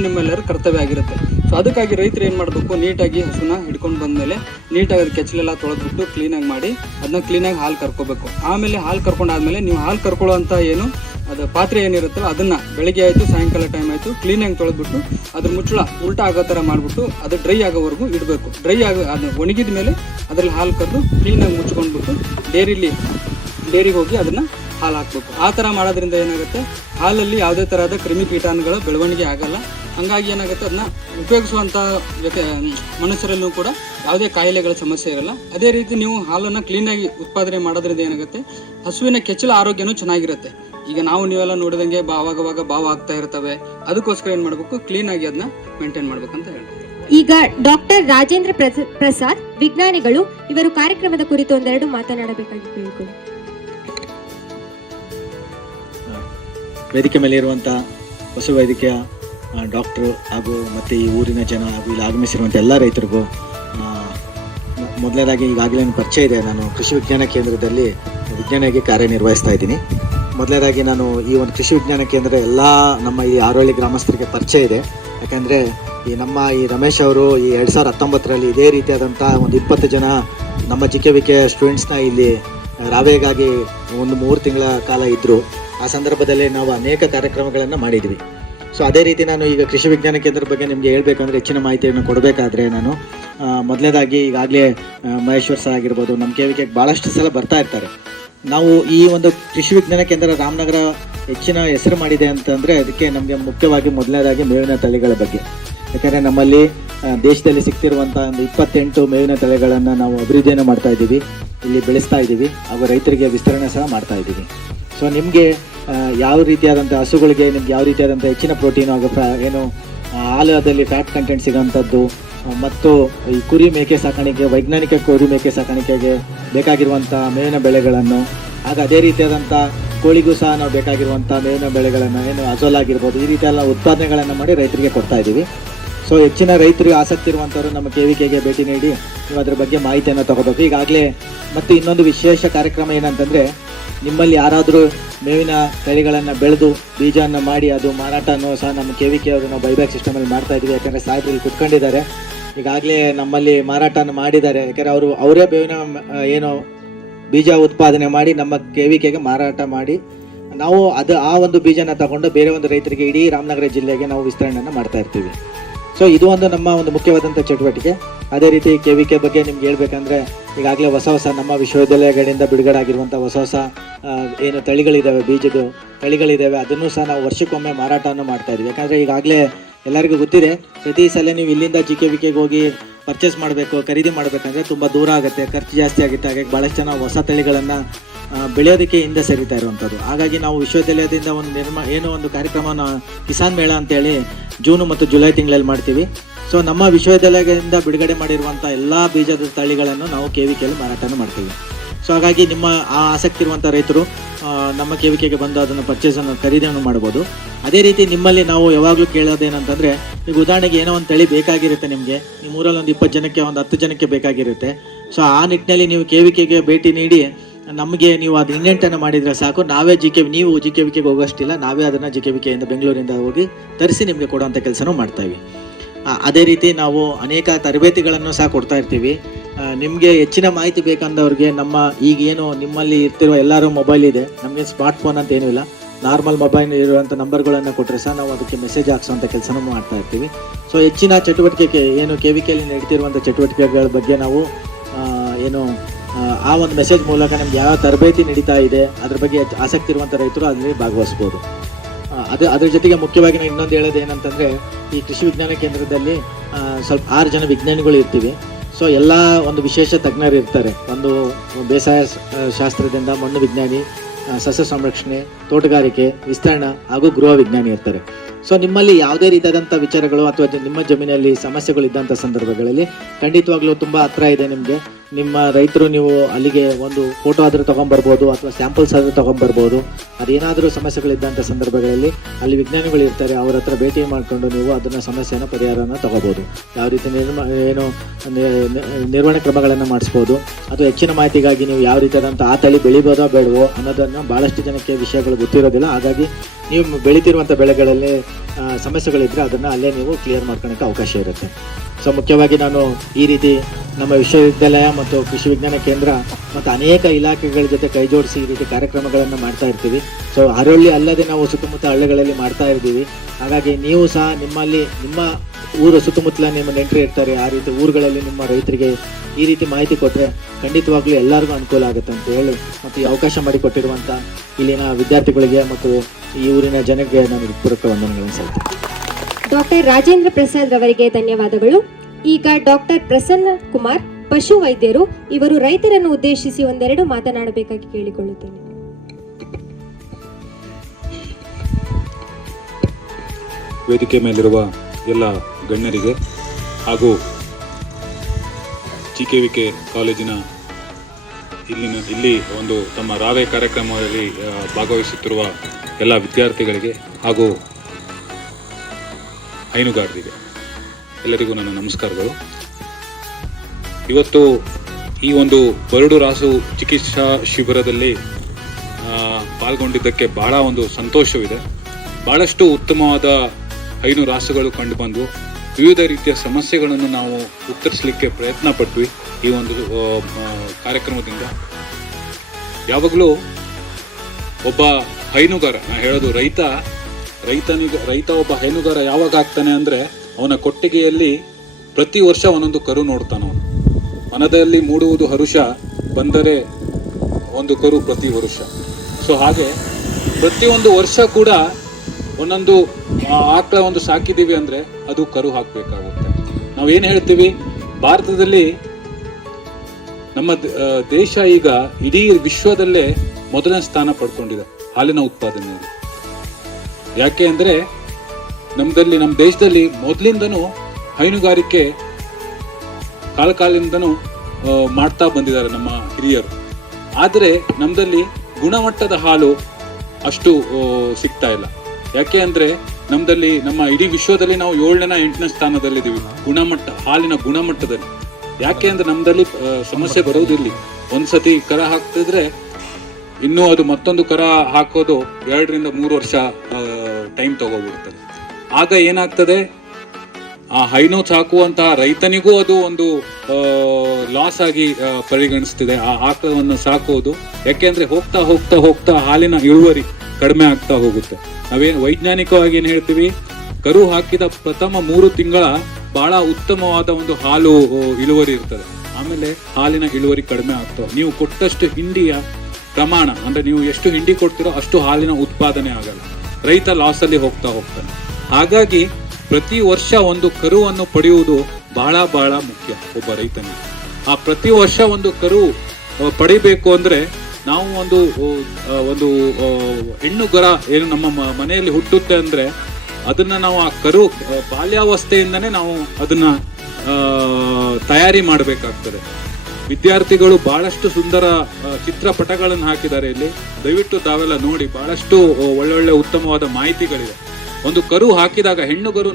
ನಿಮ್ಮೆಲ್ಲರ ಕರ್ತವ್ಯ ಆಗಿರುತ್ತೆ. ಸೊ ಅದಕ್ಕಾಗಿ ರೈತರು ಏನು ಮಾಡಬೇಕು, ನೀಟಾಗಿ ಹಸುನ ಹಿಡ್ಕೊಂಡು ಬಂದಮೇಲೆ ನೀಟಾಗಿ ಅದು ಕೆಚ್ಚಲೆಲ್ಲ ತೊಳೆದ್ಬಿಟ್ಟು ಕ್ಲೀನಾಗಿ ಮಾಡಿ ಅದನ್ನ ಕ್ಲೀನಾಗಿ ಹಾಲು ಕರ್ಕೋಬೇಕು. ಆಮೇಲೆ ಹಾಲು ಕರ್ಕೊಂಡಾದ್ಮೇಲೆ ನೀವು ಹಾಲು ಕರ್ಕೊಳ್ಳೋ ಅಂತ ಏನು ಅದು ಪಾತ್ರೆ ಏನಿರುತ್ತೋ ಅದನ್ನು ಬೆಳಗ್ಗೆ ಆಯಿತು, ಸಾಯಂಕಾಲ ಟೈಮ್ ಆಯಿತು ಕ್ಲೀನಾಗಿ ತೊಳೆದ್ಬಿಟ್ಟು ಅದ್ರ ಮುಚ್ಚಳ ಉಲ್ಟಾ ಆಗೋ ಥರ ಮಾಡಿಬಿಟ್ಟು ಅದು ಡ್ರೈ ಆಗೋವರೆಗೂ ಇಡಬೇಕು. ಅದು ಒಣಗಿದ ಮೇಲೆ ಅದರಲ್ಲಿ ಹಾಲು ಕರೆದು ಕ್ಲೀನಾಗಿ ಮುಚ್ಕೊಂಡ್ಬಿಟ್ಟು ಡೈರಿಗೆ ಹೋಗಿ ಅದನ್ನು ಹಾಲು ಹಾಕಬೇಕು. ಆ ಥರ ಮಾಡೋದ್ರಿಂದ ಏನಾಗುತ್ತೆ, ಹಾಲಲ್ಲಿ ಯಾವುದೇ ಥರದ ಕ್ರಿಮಿಕೀಟಾಣುಗಳ ಬೆಳವಣಿಗೆ ಆಗಲ್ಲ. ಹಾಗಾಗಿ ಏನಾಗುತ್ತೆ, ಅದನ್ನ ಉಪಯೋಗಿಸುವಂಥ ಮನುಷ್ಯರಲ್ಲೂ ಕೂಡ ಯಾವುದೇ ಕಾಯಿಲೆಗಳ ಸಮಸ್ಯೆ ಇರಲ್ಲ. ಅದೇ ರೀತಿ ನೀವು ಹಾಲನ್ನು ಕ್ಲೀನಾಗಿ ಉತ್ಪಾದನೆ ಮಾಡೋದ್ರಿಂದ ಏನಾಗುತ್ತೆ, ಹಸುವಿನ ಕೆಚ್ಚಲ ಆರೋಗ್ಯನೂ ಚೆನ್ನಾಗಿರುತ್ತೆ. ಈಗ ನೀವೆಲ್ಲ ನೋಡಿದಂಗೆ ಅವಾಗವಾಗ ಬಾವು ಆಗ್ತಾ ಇರ್ತವೆ. ಅದಕ್ಕೋಸ್ಕರ ಏನು ಮಾಡಬೇಕು, ಕ್ಲೀನಾಗಿ ಅದನ್ನ ಮೇಂಟೈನ್ ಮಾಡ್ಬೇಕಂತ ಹೇಳ್ತೀವಿ. ಈಗ ಡಾಕ್ಟರ್ ರಾಜೇಂದ್ರ ಪ್ರಸಾದ್, ವಿಜ್ಞಾನಿಗಳು, ಇವರು ಕಾರ್ಯಕ್ರಮದ ಕುರಿತು ಒಂದೆರಡು ಮಾತನಾಡಬೇಕಾಗಿ ಕೇಳಿಕೊಳ್ಳಿ. ವೇದಿಕೆ ಮೇಲೆ ಇರುವಂಥ ಪಶುವೈದ್ಯಕೀಯ ಡಾಕ್ಟ್ರು ಹಾಗೂ ಮತ್ತು ಈ ಊರಿನ ಜನ ಹಾಗೂ ಇಲ್ಲಿ ಆಗಮಿಸಿರುವಂಥ ಎಲ್ಲ ರೈತರಿಗೂ ಮೊದಲನೇದಾಗಿ ಈಗಾಗಲೇ ಪರಿಚಯ ಇದೆ. ನಾನು ಕೃಷಿ ವಿಜ್ಞಾನ ಕೇಂದ್ರದಲ್ಲಿ ವಿಜ್ಞಾನಿಯಾಗಿ ಕಾರ್ಯನಿರ್ವಹಿಸ್ತಾ ಇದ್ದೀನಿ. ಮೊದಲನೇದಾಗಿ ನಾನು ಈ ಒಂದು ಕೃಷಿ ವಿಜ್ಞಾನ ಕೇಂದ್ರ ಎಲ್ಲ ನಮ್ಮ ಈ ಆರೋಳಿ ಗ್ರಾಮಸ್ಥರಿಗೆ ಪರಿಚಯ ಇದೆ. ಯಾಕೆಂದರೆ ಈ ರಮೇಶ್ ಅವರು ಈ 2019ರಲ್ಲಿ ಇದೇ ರೀತಿಯಾದಂಥ ಒಂದು 20 ಜನ ನಮ್ಮ GKVK ಸ್ಟೂಡೆಂಟ್ಸ್ನ ಇಲ್ಲಿ ರಾವೆಗಾಗಿ ಒಂದು 3 ತಿಂಗಳ ಕಾಲ ಇದ್ದರು. ಆ ಸಂದರ್ಭದಲ್ಲಿ ನಾವು ಅನೇಕ ಕಾರ್ಯಕ್ರಮಗಳನ್ನು ಮಾಡಿದ್ವಿ. ಸೊ ಅದೇ ರೀತಿ ನಾನು ಈಗ ಕೃಷಿ ವಿಜ್ಞಾನ ಕೇಂದ್ರದ ಬಗ್ಗೆ ನಿಮಗೆ ಹೇಳಬೇಕಂದ್ರೆ, ಹೆಚ್ಚಿನ ಮಾಹಿತಿಯನ್ನು ಕೊಡಬೇಕಾದ್ರೆ ನಾನು ಮೊದಲನೇದಾಗಿ ಈಗಾಗಲೇ ಮಹೇಶ್ವರ್ ಸರ್ ಆಗಿರ್ಬೋದು, ನಮ್ಮ KVKಗೆ ಭಾಳಷ್ಟು ಸಲ ಬರ್ತಾ ಇರ್ತಾರೆ. ನಾವು ಈ ಒಂದು ಕೃಷಿ ವಿಜ್ಞಾನ ಕೇಂದ್ರ ರಾಮನಗರ ಹೆಚ್ಚಿನ ಹೆಸರು ಮಾಡಿದೆ ಅಂತಂದರೆ ಅದಕ್ಕೆ ನಮಗೆ ಮುಖ್ಯವಾಗಿ ಮೊದಲನೇದಾಗಿ ಮೇವಿನ ತಳಿಗಳ ಬಗ್ಗೆ. ಯಾಕಂದರೆ ನಮ್ಮಲ್ಲಿ ದೇಶದಲ್ಲಿ ಸಿಗ್ತಿರುವಂಥ ಒಂದು 28 ಮೇವಿನ ತಳಿಗಳನ್ನು ನಾವು ಅಭಿವೃದ್ಧಿಯನ್ನು ಮಾಡ್ತಾ ಇದ್ದೀವಿ, ಇಲ್ಲಿ ಬೆಳೆಸ್ತಾ ಇದ್ದೀವಿ, ಹಾಗೂ ರೈತರಿಗೆ ವಿಸ್ತರಣೆ ಸಹ ಮಾಡ್ತಾ ಇದ್ದೀವಿ. ಸೊ ನಿಮಗೆ ಯಾವ ರೀತಿಯಾದಂಥ ಹಸುಗಳಿಗೆ ನಿಮ್ಗೆ ಯಾವ ರೀತಿಯಾದಂಥ ಹೆಚ್ಚಿನ ಪ್ರೋಟೀನು ಹಾಗೂ ಹಾಲದಲ್ಲಿ ಫ್ಯಾಟ್ ಕಂಟೆಂಟ್ ಸಿಗೋಂಥದ್ದು, ಮತ್ತು ಈ ಕುರಿ ಮೇಕೆ ಸಾಕಾಣಿಕೆ, ವೈಜ್ಞಾನಿಕ ಕುರಿ ಮೇಕೆ ಸಾಕಾಣಿಕೆಗೆ ಬೇಕಾಗಿರುವಂಥ ಮೇವಿನ ಬೆಳೆಗಳನ್ನು, ಹಾಗೂ ಅದೇ ರೀತಿಯಾದಂಥ ಕೋಳಿಗೂ ಸಹ ನಾವು ಬೇಕಾಗಿರುವಂಥ ಮೇವಿನ ಬೆಳೆಗಳನ್ನು ಅಜೋಲ್ ಆಗಿರ್ಬೋದು, ಈ ರೀತಿಯೆಲ್ಲ ಉತ್ಪಾದನೆಗಳನ್ನು ಮಾಡಿ ರೈತರಿಗೆ ಕೊಡ್ತಾ ಇದ್ದೀವಿ. ಸೊ ಹೆಚ್ಚಿನ ರೈತರಿಗೆ ಆಸಕ್ತಿ ಇರುವಂಥವ್ರು ನಮ್ಮ KVKಗೆ ಭೇಟಿ ನೀಡಿ ನೀವು ಅದ್ರ ಬಗ್ಗೆ ಮಾಹಿತಿಯನ್ನು ತಗೋಬೇಕು. ಈಗಾಗಲೇ ಮತ್ತು ಇನ್ನೊಂದು ವಿಶೇಷ ಕಾರ್ಯಕ್ರಮ ಏನಂತಂದರೆ, ನಿಮ್ಮಲ್ಲಿ ಯಾರಾದರೂ ಮೇವಿನ ತಳಿಗಳನ್ನು ಬೆಳೆದು ಬೀಜವನ್ನು ಮಾಡಿ ಅದು ಮಾರಾಟನೂ ಸಹ ನಮ್ಮ KVK ಅವರು ನಾವು ಬೈಬ್ಯಾಕ್ ಸಿಸ್ಟಮಲ್ಲಿ ಮಾಡ್ತಾ ಇದ್ದೀವಿ. ಯಾಕಂದರೆ ಸಾಹೇಬ್ರಲ್ಲಿ ಕುತ್ಕೊಂಡಿದ್ದಾರೆ, ಈಗಾಗಲೇ ನಮ್ಮಲ್ಲಿ ಮಾರಾಟನ ಮಾಡಿದ್ದಾರೆ. ಯಾಕಂದರೆ ಅವರೇ ಬೇವಿನ ಬೀಜ ಉತ್ಪಾದನೆ ಮಾಡಿ ನಮ್ಮ KVKಗೆ ಮಾರಾಟ ಮಾಡಿ ನಾವು ಆ ಒಂದು ಬೀಜನ ತಗೊಂಡು ಬೇರೆ ಒಂದು ರೈತರಿಗೆ ಇಡೀ ರಾಮನಗರ ಜಿಲ್ಲೆಗೆ ನಾವು ವಿಸ್ತರಣೆಯನ್ನು ಮಾಡ್ತಾ ಇರ್ತೀವಿ. ಸೊ ಇದು ನಮ್ಮ ಒಂದು ಮುಖ್ಯವಾದಂಥ ಚಟುವಟಿಕೆ. ಅದೇ ರೀತಿ KVK ಬಗ್ಗೆ ನಿಮ್ಗೆ ಹೇಳ್ಬೇಕಂದ್ರೆ ಈಗಾಗಲೇ ಹೊಸ ನಮ್ಮ ವಿಶ್ವವಿದ್ಯಾಲಯಗಳಿಂದ ಬಿಡುಗಡೆ ಆಗಿರುವಂಥ ಹೊಸ ಏನು ತಳಿಗಳಿದ್ದಾವೆ, ಬೀಜದ ತಳಿಗಳಿದ್ದಾವೆ, ಅದನ್ನು ಸಹ ನಾವು ವರ್ಷಕ್ಕೊಮ್ಮೆ ಮಾರಾಟವನ್ನು ಮಾಡ್ತಾ ಇದ್ದೀವಿ. ಯಾಕಂದರೆ ಈಗಾಗಲೇ ಎಲ್ಲರಿಗೂ ಗೊತ್ತಿದೆ, ಪ್ರತಿ ಸಲ ನೀವು ಇಲ್ಲಿಂದ KVKಗೆ ಹೋಗಿ ಪರ್ಚೇಸ್ ಮಾಡಬೇಕು, ಖರೀದಿ ಮಾಡಬೇಕಂದ್ರೆ ತುಂಬ ದೂರ ಆಗುತ್ತೆ, ಖರ್ಚು ಜಾಸ್ತಿ ಆಗುತ್ತೆ. ಹಾಗಾಗಿ ಭಾಳಷ್ಟು ಜನ ಹೊಸ ತಳಿಗಳನ್ನು ಬೆಳೆಯೋದಕ್ಕೆ ಹಿಂದೆ ಸರಿತಾ ಇರುವಂಥದ್ದು. ಹಾಗಾಗಿ ನಾವು ವಿಶ್ವವಿದ್ಯಾಲಯದಿಂದ ಒಂದು ಕಾರ್ಯಕ್ರಮನ ಕಿಸಾನ್ ಮೇಳ ಅಂತೇಳಿ ಜೂನು ಮತ್ತು ಜುಲೈ ತಿಂಗಳಲ್ಲಿ ಮಾಡ್ತೀವಿ. ಸೊ ನಮ್ಮ ವಿಶ್ವವಿದ್ಯಾಲಯದಿಂದ ಬಿಡುಗಡೆ ಮಾಡಿರುವಂಥ ಎಲ್ಲ ಬೀಜದ ತಳಿಗಳನ್ನು ನಾವು KVKಯಲ್ಲಿ ಮಾರಾಟನ ಮಾಡ್ತೀವಿ. ಸೊ ಹಾಗಾಗಿ ನಿಮ್ಮ ಆಸಕ್ತಿ ಇರುವಂಥ ರೈತರು ನಮ್ಮ KVKಗೆ ಬಂದು ಅದನ್ನು ಖರೀದಿಯನ್ನು ಮಾಡ್ಬೋದು. ಅದೇ ರೀತಿ ನಿಮ್ಮಲ್ಲಿ ನಾವು ಯಾವಾಗಲೂ ಕೇಳೋದೇನಂತಂದರೆ, ಈಗ ಉದಾಹರಣೆಗೆ ಏನೋ ಒಂದು ತಳಿ ಬೇಕಾಗಿರುತ್ತೆ, ನಿಮಗೆ ನಿಮ್ಮೂರಲ್ಲಿ ಒಂದು 20 ಜನಕ್ಕೆ, ಒಂದು 10 ಜನಕ್ಕೆ ಬೇಕಾಗಿರುತ್ತೆ. ಸೊ ಆ ನಿಟ್ಟಿನಲ್ಲಿ ನೀವು KVKಗೆ ಭೇಟಿ ನೀಡಿ ನಮಗೆ ನೀವು ಅದು ಇಂಡೆಂಟನ್ನು ಮಾಡಿದರೆ ಸಾಕು. ನಾವೇ ನೀವು GKVKಗೆ ಹೋಗೋಷ್ಟಿಲ್ಲ, ನಾವೇ ಅದನ್ನು GKVKಯಿಂದ ಬೆಂಗಳೂರಿಂದ ಹೋಗಿ ತರಿಸಿ ನಿಮಗೆ ಕೊಡುವಂಥ ಕೆಲಸನೂ ಮಾಡ್ತಾಯಿವಿ. ಅದೇ ರೀತಿ ನಾವು ಅನೇಕ ತರಬೇತಿಗಳನ್ನು ಸಹ ಕೊಡ್ತಾ ಇರ್ತೀವಿ. ನಿಮಗೆ ಹೆಚ್ಚಿನ ಮಾಹಿತಿ ಬೇಕಂದವ್ರಿಗೆ ಈಗೇನು ನಿಮ್ಮಲ್ಲಿ ಇರ್ತಿರೋ ಎಲ್ಲರೂ ಮೊಬೈಲ್ ಇದೆ, ನಮಗೆ ಸ್ಮಾರ್ಟ್ಫೋನ್ ಅಂತ ಏನೂ ಇಲ್ಲ, ನಾರ್ಮಲ್ ಮೊಬೈಲ್ ಇರುವಂಥ ನಂಬರ್ಗಳನ್ನು ಕೊಟ್ಟರೆ ಸಹ ನಾವು ಅದಕ್ಕೆ ಮೆಸೇಜ್ ಹಾಕ್ಸೋಂಥ ಕೆಲಸನೂ ಮಾಡ್ತಾ ಇರ್ತೀವಿ. ಸೊ ಹೆಚ್ಚಿನ ಚಟುವಟಿಕೆ ಏನು KVKಯಲ್ಲಿ ನಡೀತಿರುವಂಥ ಚಟುವಟಿಕೆಗಳ ಬಗ್ಗೆ ನಾವು ಆ ಒಂದು ಮೆಸೇಜ್ ಮೂಲಕ ನಮ್ಗೆ ಯಾವ ತರಬೇತಿ ನಡೀತಾ ಇದೆ ಅದ್ರ ಬಗ್ಗೆ ಆಸಕ್ತಿ ಇರುವಂಥ ರೈತರು ಅದರಲ್ಲಿ ಭಾಗವಹಿಸ್ಬೋದು. ಅದ್ರ ಜೊತೆಗೆ ಮುಖ್ಯವಾಗಿ ನಾವು ಇನ್ನೊಂದು ಹೇಳೋದು ಏನಂತಂದರೆ, ಈ ಕೃಷಿ ವಿಜ್ಞಾನ ಕೇಂದ್ರದಲ್ಲಿ ಸ್ವಲ್ಪ 6 ಜನ ವಿಜ್ಞಾನಿಗಳು ಇರ್ತೀವಿ. ಸೊ ಎಲ್ಲ ಒಂದು ವಿಶೇಷ ತಜ್ಞರು ಇರ್ತಾರೆ. ಒಂದು ಬೇಸಾಯ ಶಾಸ್ತ್ರದಿಂದ ಮಣ್ಣು ವಿಜ್ಞಾನಿ, ಸಸ್ಯ ಸಂರಕ್ಷಣೆ, ತೋಟಗಾರಿಕೆ, ವಿಸ್ತರಣಾ ಹಾಗೂ ಗೃಹ ವಿಜ್ಞಾನಿ ಇರ್ತಾರೆ. ಸೊ ನಿಮ್ಮಲ್ಲಿ ಯಾವುದೇ ರೀತಿಯಾದಂಥ ವಿಚಾರಗಳು ಅಥವಾ ನಿಮ್ಮ ಜಮೀನಲ್ಲಿ ಸಮಸ್ಯೆಗಳಿದ್ದಂಥ ಸಂದರ್ಭಗಳಲ್ಲಿ ಖಂಡಿತವಾಗ್ಲೂ ತುಂಬ ಹತ್ರ ಇದೆ ನಿಮಗೆ. ನಿಮ್ಮ ರೈತರು ನೀವು ಅಲ್ಲಿಗೆ ಒಂದು ಫೋಟೋ ಆದರೂ ತೊಗೊಂಬರ್ಬೋದು ಅಥವಾ ಸ್ಯಾಂಪಲ್ಸ್ ಆದರೂ ತೊಗೊಂಬರ್ಬೋದು. ಅದೇನಾದರೂ ಸಮಸ್ಯೆಗಳಿದ್ದಂಥ ಸಂದರ್ಭಗಳಲ್ಲಿ ಅಲ್ಲಿ ವಿಜ್ಞಾನಿಗಳು ಇರ್ತಾರೆ, ಅವ್ರ ಹತ್ರ ಭೇಟಿ ಮಾಡಿಕೊಂಡು ನೀವು ಅದನ್ನು ಸಮಸ್ಯೆನ ಪರಿಹಾರನ ತೊಗೋಬೋದು. ಯಾವ ರೀತಿ ನಿರ್ವಹಣೆ ಕ್ರಮಗಳನ್ನು ಮಾಡಿಸ್ಬೋದು, ಅಥವಾ ಹೆಚ್ಚಿನ ಮಾಹಿತಿಗಾಗಿ ನೀವು ಯಾವ ರೀತಿಯಾದಂಥ ಆ ತಳಿ ಬೆಳಿಬೋದೋ ಬೇಡವೋ ಅನ್ನೋದನ್ನು ಭಾಳಷ್ಟು ಜನಕ್ಕೆ ವಿಷಯಗಳು ಗೊತ್ತಿರೋದಿಲ್ಲ. ಹಾಗಾಗಿ ನೀವು ಬೆಳೀತಿರುವಂಥ ಬೆಳೆಗಳಲ್ಲಿ ಸಮಸ್ಯೆಗಳಿದ್ದರೆ ಅದನ್ನು ಅಲ್ಲೇ ನೀವು ಕ್ಲಿಯರ್ ಮಾಡ್ಕೊಳ್ಳೋಕ್ಕೆ ಅವಕಾಶ ಇರುತ್ತೆ. ಸೊ ಮುಖ್ಯವಾಗಿ ನಾನು ಈ ರೀತಿ ನಮ್ಮ ವಿಶ್ವವಿದ್ಯಾಲಯ ಮತ್ತು ಕೃಷಿ ವಿಜ್ಞಾನ ಕೇಂದ್ರ ಮತ್ತು ಅನೇಕ ಇಲಾಖೆಗಳ ಜೊತೆ ಕೈ ಜೋಡಿಸಿ ಈ ರೀತಿ ಕಾರ್ಯಕ್ರಮಗಳನ್ನು ಮಾಡ್ತಾ ಇರ್ತೀವಿ. ಸೊ ಹರಳ್ಳಿ ಅಲ್ಲದೆ ನಾವು ಸುತ್ತಮುತ್ತ ಹಳ್ಳಿಗಳಲ್ಲಿ ಮಾಡ್ತಾ ಇದ್ದೀವಿ. ಹಾಗಾಗಿ ನೀವು ಸಹ ನಿಮ್ಮ ಊರು ಸುತ್ತಮುತ್ತಲ ನಿಮ್ಮ ನೆಂಟರು ಇರ್ತಾರೆ, ಆ ರೀತಿ ಊರುಗಳಲ್ಲಿ ನಿಮ್ಮ ರೈತರಿಗೆ ಈ ರೀತಿ ಮಾಹಿತಿ ಕೊಟ್ಟರೆ ಖಂಡಿತವಾಗ್ಲೂ ಎಲ್ಲರಿಗೂ ಅನುಕೂಲ ಆಗುತ್ತೆ ಅಂತ ಹೇಳಿ, ಮತ್ತು ಈ ಅವಕಾಶ ಮಾಡಿಕೊಟ್ಟಿರುವಂಥ ಇಲ್ಲಿನ ವಿದ್ಯಾರ್ಥಿಗಳಿಗೆ ಮತ್ತು ಈ ಊರಿನ ಜನಕ್ಕೆ ನಾನು ಪೂರಕ ವಂದನೆಗಳನ್ನು ಸಲ್ಲಿಸ್ತೇನೆ. ಡಾಕ್ಟರ್ ರಾಜೇಂದ್ರ ಪ್ರಸಾದ್ ರವರಿಗೆ ಧನ್ಯವಾದಗಳು. ಈಗ ಡಾಕ್ಟರ್ ಪ್ರಸನ್ನ ಕುಮಾರ್, ಪಶು ವೈದ್ಯರು, ಇವರು ರೈತರನ್ನು ಉದ್ದೇಶಿಸಿ ಒಂದೆರಡು ಮಾತನಾಡಬೇಕಾಗಿ ಕೇಳಿಕೊಳ್ಳುತ್ತೇನೆ. ವೇದಿಕೆ ಮೇಲಿರುವ ಎಲ್ಲ ಗಣ್ಯರಿಗೆ ಹಾಗೂ GKVK ಕಾಲೇಜಿನ ಇಲ್ಲಿ ಒಂದು ತಮ್ಮ ರಾವೆ ಕಾರ್ಯಕ್ರಮದಲ್ಲಿ ಭಾಗವಹಿಸುತ್ತಿರುವ ಎಲ್ಲ ವಿದ್ಯಾರ್ಥಿಗಳಿಗೆ ಹಾಗೂ ಹೈನುಗಾರರಿಗೆ ಎಲ್ಲರಿಗೂ ನನ್ನ ನಮಸ್ಕಾರಗಳು. ಇವತ್ತು ಈ ಒಂದು ಬರಡು ರಾಸು ಚಿಕಿತ್ಸಾ ಶಿಬಿರದಲ್ಲಿ ಪಾಲ್ಗೊಂಡಿದ್ದಕ್ಕೆ ಬಹಳ ಒಂದು ಸಂತೋಷವಿದೆ. ಭಾಳಷ್ಟು ಉತ್ತಮವಾದ ಹೈನು ರಾಸುಗಳು ಕಂಡುಬಂದು ವಿವಿಧ ರೀತಿಯ ಸಮಸ್ಯೆಗಳನ್ನು ನಾವು ಉತ್ತರಿಸಲಿಕ್ಕೆ ಪ್ರಯತ್ನ ಪಟ್ವಿ. ಈ ಒಂದು ಕಾರ್ಯಕ್ರಮದಿಂದ ಯಾವಾಗಲೂ ಒಬ್ಬ ಹೈನುಗಾರ, ನಾನು ಹೇಳೋದು ರೈತ ಒಬ್ಬ ಹೈನುಗಾರ ಯಾವಾಗ ಆಗ್ತಾನೆ ಅಂದರೆ, ಅವನ ಕೊಟ್ಟಿಗೆಯಲ್ಲಿ ಪ್ರತಿ ವರ್ಷ ಒಂದೊಂದು ಕರು ನೋಡ್ತಾನೆ. ಅವನು ಮನದಲ್ಲಿ ಮೂಡುವುದು ಹರುಷ, ಬಂದರೆ ಒಂದು ಕರು ಪ್ರತಿ ವರುಷ. ಸೊ ಹಾಗೆ ಪ್ರತಿಯೊಂದು ವರ್ಷ ಕೂಡ ಒಂದೊಂದು ಆಕಳ ಒಂದು ಸಾಕಿದ್ದೀವಿ ಅಂದರೆ ಅದು ಕರು ಹಾಕಬೇಕಾಗುತ್ತೆ. ನಾವೇನು ಹೇಳ್ತೀವಿ, ಭಾರತದಲ್ಲಿ ನಮ್ಮ ದೇಶ ಈಗ ಇಡೀ ವಿಶ್ವದಲ್ಲೇ ಮೊದಲನೇ ಸ್ಥಾನ ಪಡ್ಕೊಂಡಿದೆ ಹಾಲಿನ ಉತ್ಪಾದನೆಯಲ್ಲಿ. ಯಾಕೆ ಅಂದರೆ ನಮ್ಮ ದೇಶದಲ್ಲಿ ಮೊದಲಿಂದನೂ ಹೈನುಗಾರಿಕೆ ಕಾಲದಿಂದನೂ ಮಾಡ್ತಾ ಬಂದಿದ್ದಾರೆ ನಮ್ಮ ಹಿರಿಯರು. ಆದರೆ ನಮ್ಮದಲ್ಲಿ ಗುಣಮಟ್ಟದ ಹಾಲು ಅಷ್ಟು ಸಿಗ್ತಾ ಇಲ್ಲ. ಯಾಕೆ ಅಂದರೆ ನಮ್ಮ ಇಡೀ ವಿಶ್ವದಲ್ಲಿ ನಾವು 7ನೇ 8ನೇ ಸ್ಥಾನದಲ್ಲಿದ್ದೀವಿ ಹಾಲಿನ ಗುಣಮಟ್ಟದಲ್ಲಿ. ಯಾಕೆ ಅಂದರೆ ನಮ್ಮದಲ್ಲಿ ಸಮಸ್ಯೆ ಬರೋದಿಲ್ಲ. ಒಂದ್ಸತಿ ಕರ ಹಾಕ್ತಿದ್ರೆ ಇನ್ನೂ ಅದು ಮತ್ತೊಂದು ಕರ ಹಾಕೋದು 2 ರಿಂದ 3 ವರ್ಷ ಟೈಮ್ ತಗೋಬಿಡ್ತದೆ. ಆಗ ಏನಾಗ್ತದೆ, ಆ ಹೈನು ಸಾಕುವಂತಹ ರೈತನಿಗೂ ಅದು ಒಂದು ಲಾಸ್ ಆಗಿ ಪರಿಗಣಿಸ್ತಿದೆ ಆ ಆಕಳವನ್ನು ಸಾಕೋದು. ಯಾಕೆಂದ್ರೆ ಹೋಗ್ತಾ ಹೋಗ್ತಾ ಹೋಗ್ತಾ ಹಾಲಿನ ಇಳುವರಿ ಕಡಿಮೆ ಆಗ್ತಾ ಹೋಗುತ್ತೆ. ನಾವೇನು ವೈಜ್ಞಾನಿಕವಾಗಿ ಏನು ಹೇಳ್ತೀವಿ, ಕರು ಹಾಕಿದ ಪ್ರಥಮ 3 ತಿಂಗಳ ಬಹಳ ಉತ್ತಮವಾದ ಒಂದು ಹಾಲು ಇಳುವರಿ ಇರ್ತದೆ. ಆಮೇಲೆ ಹಾಲಿನ ಇಳುವರಿ ಕಡಿಮೆ ಆಗ್ತವೆ. ನೀವು ಕೊಟ್ಟಷ್ಟು ಹಿಂಡಿಯ ಪ್ರಮಾಣ ಅಂದ್ರೆ ನೀವು ಎಷ್ಟು ಹಿಂಡಿ ಕೊಡ್ತೀರೋ ಅಷ್ಟು ಹಾಲಿನ ಉತ್ಪಾದನೆ ಆಗಲ್ಲ. ರೈತ ಲಾಸಲ್ಲಿ ಹೋಗ್ತಾನೆ. ಹಾಗಾಗಿ ಪ್ರತಿ ವರ್ಷ ಒಂದು ಕರುವನ್ನು ಪಡೆಯುವುದು ಬಹಳ ಬಹಳ ಮುಖ್ಯ ಒಬ್ಬ ರೈತನಿಗೆ. ಆ ಪ್ರತಿ ವರ್ಷ ಒಂದು ಕರು ಪಡಿಬೇಕು ಅಂದ್ರೆ ನಾವು ಒಂದು ಹೆಣ್ಣು ಗರ ಏನು ನಮ್ಮ ಮನೆಯಲ್ಲಿ ಹುಟ್ಟುತ್ತೆ ಅಂದ್ರೆ ಅದನ್ನ ನಾವು ಆ ಕರು ಬಾಲ್ಯಾವಸ್ಥೆಯಿಂದನೇ ನಾವು ಅದನ್ನ ತಯಾರಿ ಮಾಡಬೇಕಾಗ್ತದೆ. ವಿದ್ಯಾರ್ಥಿಗಳು ಬಹಳಷ್ಟು ಸುಂದರ ಚಿತ್ರಪಟಗಳನ್ನು ಹಾಕಿದ್ದಾರೆ ಇಲ್ಲಿ, ದಯವಿಟ್ಟು ತಾವೆಲ್ಲ ನೋಡಿ. ಬಹಳಷ್ಟು ಒಳ್ಳೊಳ್ಳೆ ಉತ್ತಮವಾದ ಮಾಹಿತಿಗಳಿದೆ. ಒಂದು ಕರು ಹಾಕಿದಾಗ, ಹೆಣ್ಣು ಕರು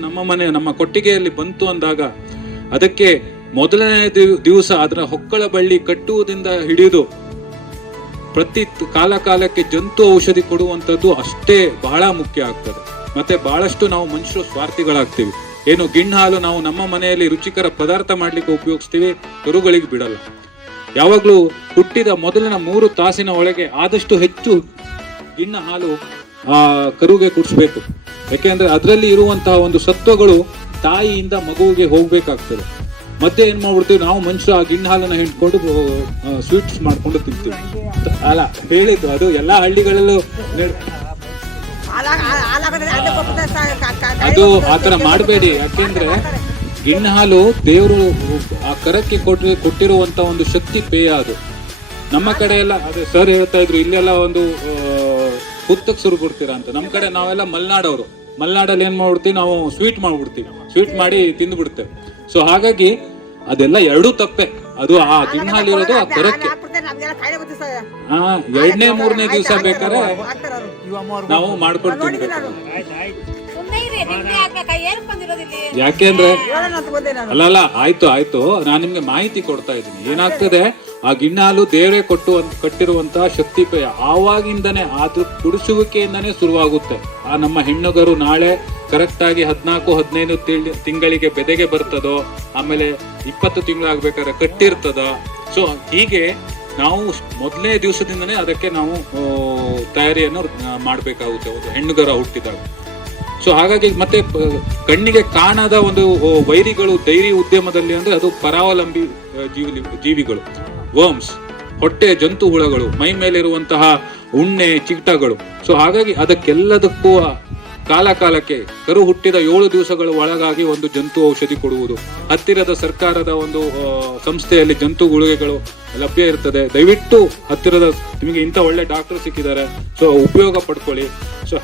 ನಮ್ಮ ಕೊಟ್ಟಿಗೆಯಲ್ಲಿ ಬಂತು ಅಂದಾಗ ಅದಕ್ಕೆ ಮೊದಲನೇ ದಿವಸ ಅದರ ಹೊಕ್ಕಳ ಬಳ್ಳಿ ಕಟ್ಟುವುದರಿಂದ ಹಿಡಿದು ಪ್ರತಿ ಕಾಲಕ್ಕೆ ಜಂತು ಔಷಧಿ ಕೊಡುವಂಥದ್ದು ಅಷ್ಟೇ ಬಹಳ ಮುಖ್ಯ ಆಗ್ತದೆ. ಮತ್ತೆ ಬಹಳಷ್ಟು ನಾವು ಮನುಷ್ಯರು ಸ್ವಾರ್ಥಿಗಳಾಗ್ತೀವಿ. ಏನು ಗಿಣ್ಣು ಹಾಲು ನಾವು ನಮ್ಮ ಮನೆಯಲ್ಲಿ ರುಚಿಕರ ಪದಾರ್ಥ ಮಾಡ್ಲಿಕ್ಕೆ ಉಪಯೋಗಿಸ್ತೀವಿ, ಕರುಗಳಿಗೆ ಬಿಡಲ್ಲ. ಯಾವಾಗ್ಲೂ ಹುಟ್ಟಿದ ಮೊದಲಿನ 3 ತಾಸಿನ ಒಳಗೆ ಆದಷ್ಟು ಹೆಚ್ಚು ಗಿಣ್ಣ ಹಾಲು ಕರುಗೆ ಕುಡಿಸ್ಬೇಕು. ಯಾಕೆಂದ್ರೆ ಅದರಲ್ಲಿ ಇರುವಂತಹ ಒಂದು ಸತ್ವಗಳು ತಾಯಿಯಿಂದ ಮಗುವಿಗೆ ಹೋಗ್ಬೇಕಾಗ್ತದೆ. ಮತ್ತೆ ಏನ್ ಮಾಡ್ಬಿಡ್ತೀವಿ ನಾವು ಮನುಷ್ಯ ಆ ಗಿಣ್ಣ ಹಾಲನ್ನ ಹಿಂಡ್ಕೊಂಡು ಸ್ವೀಟ್ಸ್ ಮಾಡ್ಕೊಂಡು ತಿಂತೀವಿ. ಅಲ್ಲ ಹೇಳಿದ್ದು ಅದು ಎಲ್ಲಾ ಹಳ್ಳಿಗಳಲ್ಲೂ ಅದು ಆತರ ಮಾಡಬೇಡಿ. ಯಾಕೆಂದ್ರೆ ಗಿಣ್ಣ ಹಾಲು ದೇವರು ಆ ಕರಕ್ಕೆ ಕೊಟ್ಟಿರುವಂತ ಒಂದು ಶಕ್ತಿ ಪೇಯ ಅದು. ನಮ್ಮ ಕಡೆ ಎಲ್ಲ ಅದೇ ಸರ್ ಹೇಳ್ತಾ ಇದ್ರು, ಇಲ್ಲೆಲ್ಲ ಒಂದು ಹುತ್ತಕ್ ಸುರು ಬಿಡ್ತೀರಾ ಅಂತ. ನಮ್ಮ ಕಡೆ ನಾವೆಲ್ಲ ಮಲ್ನಾಡಲ್ಲಿ ಏನ್ ಮಾಡ್ಬಿಡ್ತೀವಿ ನಾವು, ಸ್ವೀಟ್ ಮಾಡ್ಬಿಡ್ತೀವಿ, ಸ್ವೀಟ್ ಮಾಡಿ ತಿಂದು ಬಿಡ್ತೇವೆ. ಸೊ ಹಾಗಾಗಿ ಅದೆಲ್ಲ ಎರಡೂ ತಪ್ಪೆ. ಅದು ಆ ಗಿಣ್ಣ ಹಾಲು ಇರೋದು ಆ ಕರಕ್ಕೆ 2ನೇ 3ನೇ ದಿವಸ ಬೇಕಾದ್ರೆ ನಾವು ಮಾಡ್ಕೊಂಡು ತಿನ್ಬೇಕು. ಯಾಕೆಂದ್ರೆ ಅಲ್ಲ ಆಯ್ತು ನಾನು ನಿಮ್ಗೆ ಮಾಹಿತಿ ಕೊಡ್ತಾ ಇದ್ದೀನಿ. ಏನಾಗ್ತದೆ, ಆ ಗಿಣ್ಣ ಹಾಲು ದೇವರೇ ಕಟ್ಟಿರುವಂತಹ ಶಕ್ತಿಪೇಯ. ಆವಾಗಿಂದನೇ ಅದು ಕುಡಿಸುವಿಕೆಯಿಂದನೇ ಶುರುವಾಗುತ್ತೆ. ಆ ನಮ್ಮ ಹೆಣ್ಣುಗರು ನಾಳೆ ಕರೆಕ್ಟ್ ಆಗಿ 14-15 ತಿಂಗಳಿಗೆ ಬೆದೆಗೆ ಬರ್ತದೋ, ಆಮೇಲೆ 20 ತಿಂಗಳಾಗ್ಬೇಕಾದ್ರೆ ಕಟ್ಟಿರ್ತದ. ಸೊ ಹೀಗೆ ನಾವು ಮೊದಲನೇ ದಿವಸದಿಂದನೇ ಅದಕ್ಕೆ ನಾವು ತಯಾರಿಯನ್ನು ಮಾಡಬೇಕಾಗುತ್ತೆ ಒಂದು ಹೆಣ್ಣುಗರ ಹುಟ್ಟಿದಾಗ. ಸೊ ಹಾಗಾಗಿ ಮತ್ತೆ ಕಣ್ಣಿಗೆ ಕಾಣದ ಒಂದು ವೈರಿಗಳು ಡೈರಿ ಉದ್ಯಮದಲ್ಲಿ ಅಂದ್ರೆ ಅದು ಪರಾವಲಂಬಿ ಜೀವಿಗಳು, ವರ್ಮ್ಸ್, ಹೊಟ್ಟೆ ಜಂತು ಹುಳಗಳು, ಮೈ ಮೇಲಿರುವಂತಹ ಉಣ್ಣೆ ಚಿಟ್ಟಗಳು. ಸೊ ಹಾಗಾಗಿ ಅದಕ್ಕೆಲ್ಲದಕ್ಕೂ ಕಾಲಕ್ಕೆ ಕರು ಹುಟ್ಟಿದ 7 ದಿವಸಗಳ ಒಳಗಾಗಿ ಒಂದು ಜಂತು ಔಷಧಿ ಕೊಡುವುದು. ಹತ್ತಿರದ ಸರ್ಕಾರದ ಒಂದು ಸಂಸ್ಥೆಯಲ್ಲಿ ಜಂತು ಗುಳಿಗೆಗಳು ಲಭ್ಯ ಇರ್ತದೆ. ದಯವಿಟ್ಟು ಹತ್ತಿರದ ನಿಮಗೆ ಇಂಥ ಒಳ್ಳೆ ಡಾಕ್ಟರ್ ಸಿಕ್ಕಿದ್ದಾರೆ, ಸೊ ಉಪಯೋಗ ಪಡ್ಕೊಳ್ಳಿ. ಸೊ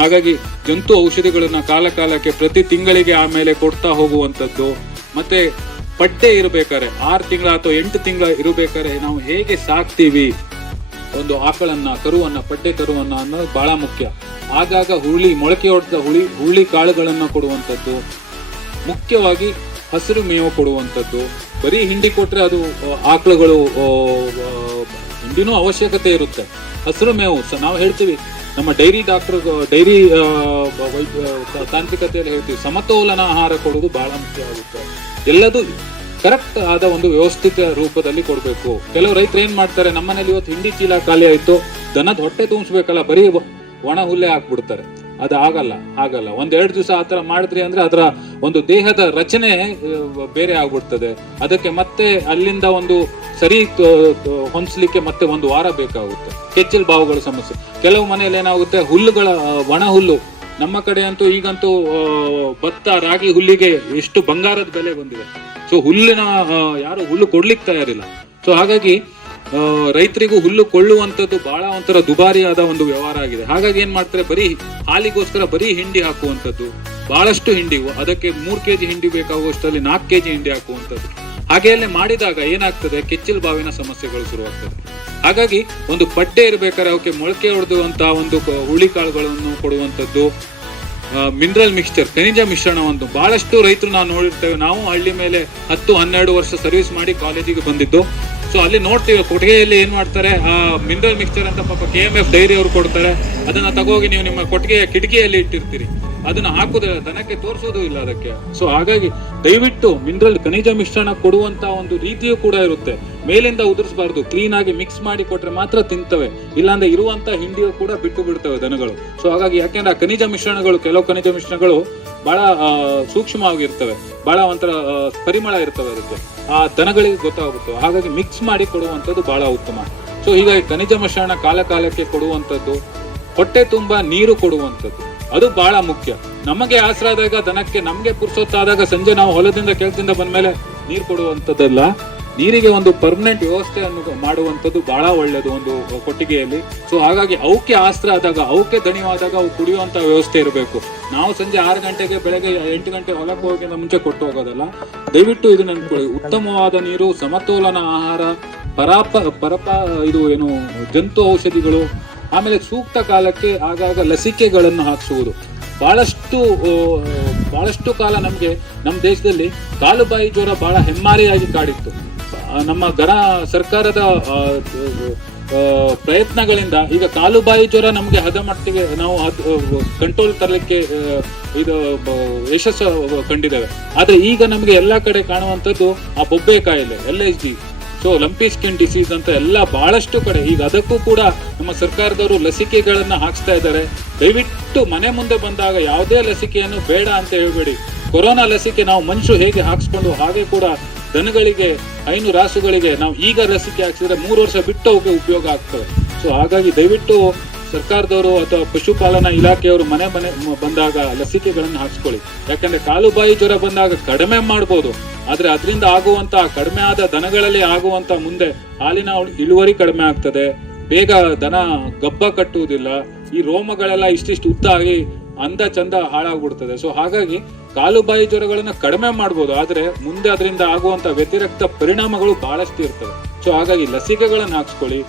ಹಾಗಾಗಿ ಜಂತು ಔಷಧಿಗಳನ್ನ ಕಾಲಕ್ಕೆ ಪ್ರತಿ ತಿಂಗಳಿಗೆ ಆಮೇಲೆ ಕೊಡ್ತಾ ಹೋಗುವಂಥದ್ದು. ಮತ್ತೆ ಪಡ್ಡೆ ಇರಬೇಕಾದ್ರೆ 6 ತಿಂಗಳ ಅಥವಾ 8 ತಿಂಗಳ ಇರಬೇಕಾದ್ರೆ ನಾವು ಹೇಗೆ ಸಾಕ್ತೀವಿ ಒಂದು ಆಕಳನ್ನ, ಕರುವನ್ನ, ಪಡ್ಡೆ ಕರುವನ್ನ ಅನ್ನೋದು ಬಹಳ ಮುಖ್ಯ. ಆಗಾಗ ಮೊಳಕೆ ಹೊಡೆದ ಹುಳಿ ಕಾಳುಗಳನ್ನ ಕೊಡುವಂಥದ್ದು, ಮುಖ್ಯವಾಗಿ ಹಸಿರು ಮೇವು ಕೊಡುವಂಥದ್ದು. ಬರೀ ಹಿಂಡಿ ಕೊಟ್ರೆ ಅದು ಆಕಳುಗಳು ಹಿಂಡಿನೂ ಅವಶ್ಯಕತೆ ಇರುತ್ತೆ. ಹಸಿರು ಮೇವು ನಾವು ಹೇಳ್ತೀವಿ, ನಮ್ಮ ಡೈರಿ ತಾಂತ್ರಿಕತೆಯಲ್ಲಿ ಹೇಳ್ತೀವಿ, ಸಮತೋಲನ ಆಹಾರ ಕೊಡೋದು ಬಹಳ ಮುಖ್ಯ ಆಗುತ್ತೆ. ಎಲ್ಲದೂ ಕರೆಕ್ಟ್ ಆದ ಒಂದು ವ್ಯವಸ್ಥಿತ ರೂಪದಲ್ಲಿ ಕೊಡಬೇಕು. ಕೆಲವು ರೈತರು ಏನ್ ಮಾಡ್ತಾರೆ, ನಮ್ಮನೇಲಿ ಇವತ್ತು ಹಿಂಡಿ ಚೀಲ ಖಾಲಿ ಆಯ್ತು, ದನದ ಹೊಟ್ಟೆ ತುಂಬಿಸ್ಬೇಕಲ್ಲ, ಬರೀ ಒಣ ಹುಲ್ಲೆ ಹಾಕ್ಬಿಡ್ತಾರೆ. ಅದು ಆಗಲ್ಲ. 1-2 ದಿವಸ ಆತರ ಮಾಡಿದ್ರಿ ಅಂದ್ರೆ ಅದರ ಒಂದು ದೇಹದ ರಚನೆ ಬೇರೆ ಆಗ್ಬಿಡ್ತದೆ. ಅದಕ್ಕೆ ಮತ್ತೆ ಅಲ್ಲಿಂದ ಒಂದು ಸರಿ ಹೊಂದಿಸ್ಲಿಕ್ಕೆ ಮತ್ತೆ 1 ವಾರ ಬೇಕಾಗುತ್ತೆ. ಕೆಚ್ಚಲ್ ಬಾವುಗಳ ಸಮಸ್ಯೆ. ಕೆಲವು ಮನೆಯಲ್ಲಿ ಏನಾಗುತ್ತೆ, ಒಣ ಹುಲ್ಲು, ನಮ್ಮ ಕಡೆ ಅಂತೂ ಈಗಂತೂ ಭತ್ತ ರಾಗಿ ಹುಲ್ಲಿಗೆ ಎಷ್ಟು ಬಂಗಾರದ ಬೆಲೆ ಬಂದಿದೆ. ಸೊ ಯಾರು ಹುಲ್ಲು ಕೊಡ್ಲಿಕ್ಕೆ ತಯಾರಿಲ್ಲ. ಸೊ ಹಾಗಾಗಿ ರೈತರಿಗೂ ಹುಲ್ಲು ಕೊಳ್ಳುವಂಥದ್ದು ಬಹಳ ಒಂಥರ ದುಬಾರಿಯಾದ ಒಂದು ವ್ಯವಹಾರ ಆಗಿದೆ. ಹಾಗಾಗಿ ಏನ್ ಮಾಡ್ತಾರೆ, ಬರೀ ಹಾಲಿಗೋಸ್ಕರ ಬರೀ ಹಿಂಡಿ ಹಾಕುವಂಥದ್ದು, ಬಹಳಷ್ಟು ಹಿಂಡಿ, ಅದಕ್ಕೆ 3 kg ಹಿಂಡಿ ಬೇಕಾಗುವಷ್ಟರಲ್ಲಿ 4 kg ಹಿಂಡಿ ಹಾಕುವಂಥದ್ದು. ಹಾಗೆಯಲ್ಲೇ ಮಾಡಿದಾಗ ಏನಾಗ್ತದೆ, ಕೆಚ್ಚಲ್ ಬಾವಿನ ಸಮಸ್ಯೆಗಳು ಶುರುವಾಗ್ತದೆ. ಹಾಗಾಗಿ ಒಂದು ಪಡ್ಡೆ ಇರ್ಬೇಕಾದ್ರೆ ಅವಕ್ಕೆ ಮೊಳಕೆ ಹೊಡೆದುವಂತಹ ಒಂದು ಹುಳಿ ಕಾಳುಗಳನ್ನು ಕೊಡುವಂಥದ್ದು, ಮಿನರಲ್ ಮಿಕ್ಸ್ಚರ್, ಖನಿಜ ಮಿಶ್ರಣವನ್ನು ಬಹಳಷ್ಟು ರೈತರು ನಾವು ನೋಡಿರ್ತೇವೆ. ನಾವು ಹಳ್ಳಿ ಮೇಲೆ 10-12 ವರ್ಷ ಸರ್ವಿಸ್ ಮಾಡಿ ಕಾಲೇಜಿಗೆ ಬಂದಿದ್ದು. ಸೊ ಅಲ್ಲಿ ನೋಡ್ತೀವಿ, ಕೊಟ್ಟಿಗೆಯಲ್ಲಿ ಏನ್ ಮಾಡ್ತಾರೆ, ಆ ಮಿನರಲ್ ಮಿಕ್ಸ್ಚರ್ ಅಂತ ಪಾಪ KMF ಡೈರಿ ಅವರು ಕೊಡ್ತಾರೆ. ಅದನ್ನ ತಗೋಗಿ ನೀವು ನಿಮ್ಮ ಕೊಟ್ಟಿಗೆಯ ಕಿಟಕಿಯಲ್ಲಿ ಇಟ್ಟಿರ್ತೀರಿ, ಅದನ್ನ ಹಾಕುದು ದನಕ್ಕೆ ತೋರಿಸೋದು ಇಲ್ಲ ಅದಕ್ಕೆ. ಸೊ ಹಾಗಾಗಿ ದಯವಿಟ್ಟು ಮಿನರಲ್ ಖನಿಜ ಮಿಶ್ರಣ ಕೊಡುವಂತ ಒಂದು ರೀತಿಯೂ ಕೂಡ ಇರುತ್ತೆ. ಮೇಲಿಂದ ಉದುರಿಸಬಾರ್ದು, ಕ್ಲೀನ್ ಆಗಿ ಮಿಕ್ಸ್ ಮಾಡಿ ಕೊಟ್ರೆ ಮಾತ್ರ ತಿಂತವೆ, ಇಲ್ಲಾಂದ್ರೆ ಇರುವಂತ ಹಿಂಡಿಯು ಕೂಡ ಬಿಟ್ಟು ಬಿಡ್ತವೆ ದನಗಳು. ಸೊ ಹಾಗಾಗಿ ಯಾಕೆಂದ್ರೆ ಆ ಖನಿಜ ಮಿಶ್ರಣಗಳು, ಕೆಲವು ಖನಿಜ ಮಿಶ್ರಣಗಳು ಬಹಳ ಸೂಕ್ಷ್ಮವಾಗಿರ್ತವೆ, ಬಹಳ ಒಂಥರ ಪರಿಮಳ ಇರ್ತವೆ, ಅದಕ್ಕೆ ಆ ದನಗಳಿಗೆ ಗೊತ್ತಾಗುತ್ತೆ. ಹಾಗಾಗಿ ಮಿಕ್ಸ್ ಮಾಡಿ ಕೊಡುವಂಥದ್ದು ಬಹಳ ಉತ್ತಮ. ಸೊ ಹೀಗಾಗಿ ಖನಿಜ ಮಿಶ್ರಣ ಕಾಲ ಕಾಲಕ್ಕೆ ಕೊಡುವಂಥದ್ದು, ಹೊಟ್ಟೆ ತುಂಬಾ ನೀರು ಕೊಡುವಂಥದ್ದು, ಅದು ಬಹಳ ಮುಖ್ಯ. ನಮಗೆ ಆಸರಾದಾಗ ದನಕ್ಕೆ, ನಮಗೆ ಪುರ್ಸೊತ್ತಾದಾಗ ಸಂಜೆ ನಾವು ಹೊಲದಿಂದ ಕೆಲಸದಿಂದ ಬಂದ್ಮೇಲೆ ನೀರು ಕೊಡುವಂಥದ್ದಲ್ಲ, ನೀರಿಗೆ ಒಂದು ಪರ್ಮನೆಂಟ್ ವ್ಯವಸ್ಥೆಯನ್ನು ಮಾಡುವಂಥದ್ದು ಬಹಳ ಒಳ್ಳೆಯದು ಒಂದು ಕೊಟ್ಟಿಗೆಯಲ್ಲಿ. ಸೊ ಹಾಗಾಗಿ ಅವಕ್ಕೆ ಆಸರ ಆದಾಗ, ಅವಕ್ಕೆ ದಣಿವಾದಾಗ ಅವು ಕುಡಿಯುವಂಥ ವ್ಯವಸ್ಥೆ ಇರಬೇಕು. ನಾವು ಸಂಜೆ 6 ಗಂಟೆಗೆ, ಬೆಳಗ್ಗೆ 8 ಗಂಟೆ ಹೊಲಕ್ಕೆ ಹೋಗೋಕ್ಕಿಂತ ಮುಂಚೆ ಕೊಟ್ಟು ಹೋಗೋದಲ್ಲ. ದಯವಿಟ್ಟು ಇದನ್ನ ನೆನ್ಕೊಳ್ಳಿ, ಉತ್ತಮವಾದ ನೀರು, ಸಮತೋಲನ ಆಹಾರ, ಇದು ಏನು ಜಂತು ಔಷಧಿಗಳು, ಆಮೇಲೆ ಸೂಕ್ತ ಕಾಲಕ್ಕೆ ಆಗಾಗ ಲಸಿಕೆಗಳನ್ನು ಹಾಕಿಸುವುದು. ಬಹಳಷ್ಟು ಕಾಲ ನಮಗೆ ನಮ್ಮ ದೇಶದಲ್ಲಿ ಕಾಲುಬಾಯಿ ಜ್ವರ ಬಹಳ ಹೆಮ್ಮಾರಿಯಾಗಿ ಕಾಡಿತ್ತು. ನಮ್ಮ ಸರ್ಕಾರದ ಪ್ರಯತ್ನಗಳಿಂದ ಈಗ ಕಾಲುಬಾಯಿ ಜ್ವರ ನಮಗೆ ಹದಮಟ್ಟಿಗೆ ನಾವು ಕಂಟ್ರೋಲ್ ತರಲಿಕ್ಕೆ ಇದು ಯಶಸ್ಸು ಕಂಡಿದ್ದೇವೆ. ಆದ್ರೆ ಈಗ ನಮಗೆ ಎಲ್ಲಾ ಕಡೆ ಕಾಣುವಂಥದ್ದು ಆ ಬೊಬ್ಬೆ ಕಾಯಿಲೆ, LSD, so lumpy skin disease ಅಂತ ಎಲ್ಲ ಬಹಳಷ್ಟು ಕಡೆ. ಈಗ ಅದಕ್ಕೂ ಕೂಡ ನಮ್ಮ ಸರ್ಕಾರದವರು ಲಸಿಕೆಗಳನ್ನ ಹಾಕ್ಸ್ತಾ ಇದ್ದಾರೆ. ದಯವಿಟ್ಟು ಮನೆ ಮುಂದೆ ಬಂದಾಗ ಯಾವುದೇ ಲಸಿಕೆಯನ್ನು ಬೇಡ ಅಂತ ಹೇಳ್ಬೇಡಿ. ಕೊರೋನಾ ಲಸಿಕೆ ನಾವು ಮನುಷ್ಯರು ಹೇಗೆ ಹಾಕ್ಸ್ಕೊಂಡು ಹಾಗೆ ಕೂಡ ದನಗಳಿಗೆ, ಹೈನು ರಾಸುಗಳಿಗೆ ನಾವು ಈಗ ಲಸಿಕೆ ಹಾಕ್ಸಿದ್ರೆ 3 ವರ್ಷ ಬಿಟ್ಟು ಅವಕ್ಕೆ ಉಪಯೋಗ ಆಗ್ತವೆ. ಸೊ ಹಾಗಾಗಿ ದಯವಿಟ್ಟು ಸರ್ಕಾರದವರು ಅಥವಾ ಪಶುಪಾಲನಾ ಇಲಾಖೆಯವರು ಮನೆ ಬಂದಾಗ ಲಸಿಕೆಗಳನ್ನು ಹಾಕ್ಸ್ಕೊಳ್ಳಿ. ಯಾಕಂದ್ರೆ ಕಾಲುಬಾಯಿ ಜ್ವರ ಬಂದಾಗ ಕಡಿಮೆ ಮಾಡ್ಬೋದು, ಆದ್ರೆ ಅದರಿಂದ ಆಗುವಂತ ಕಡಿಮೆ ಆದ ದನಗಳಲ್ಲಿ ಆಗುವಂತ ಮುಂದೆ ಹಾಲಿನ ಇಳುವರಿ ಕಡಿಮೆ ಆಗ್ತದೆ, ಬೇಗ ದನ ಗಬ್ಬ ಕಟ್ಟುವುದಿಲ್ಲ, ಈ ರೋಮಗಳೆಲ್ಲ ಇಷ್ಟಿಷ್ಟು ಉದ್ದ ಆಗಿ ಅಂದ ಚಂದ ಹಾಳಾಗ್ಬಿಡ್ತದೆ. ಸೊ ಹಾಗಾಗಿ ಕಾಲುಬಾಯಿ ಜ್ವರಗಳನ್ನ ಕಡಿಮೆ ಮಾಡ್ಬೋದು, ಆದ್ರೆ ಮುಂದೆ ಅದರಿಂದ ಆಗುವಂತ ವ್ಯತಿರಿಕ್ತ ಪರಿಣಾಮಗಳು ಬಹಳಷ್ಟು ಇರ್ತವೆ. ಸೊ ಹಾಗಾಗಿ ಲಸಿಕೆಗಳನ್ನ ಹಾಕ್ಸ್ಕೊಳ್ಳಿ.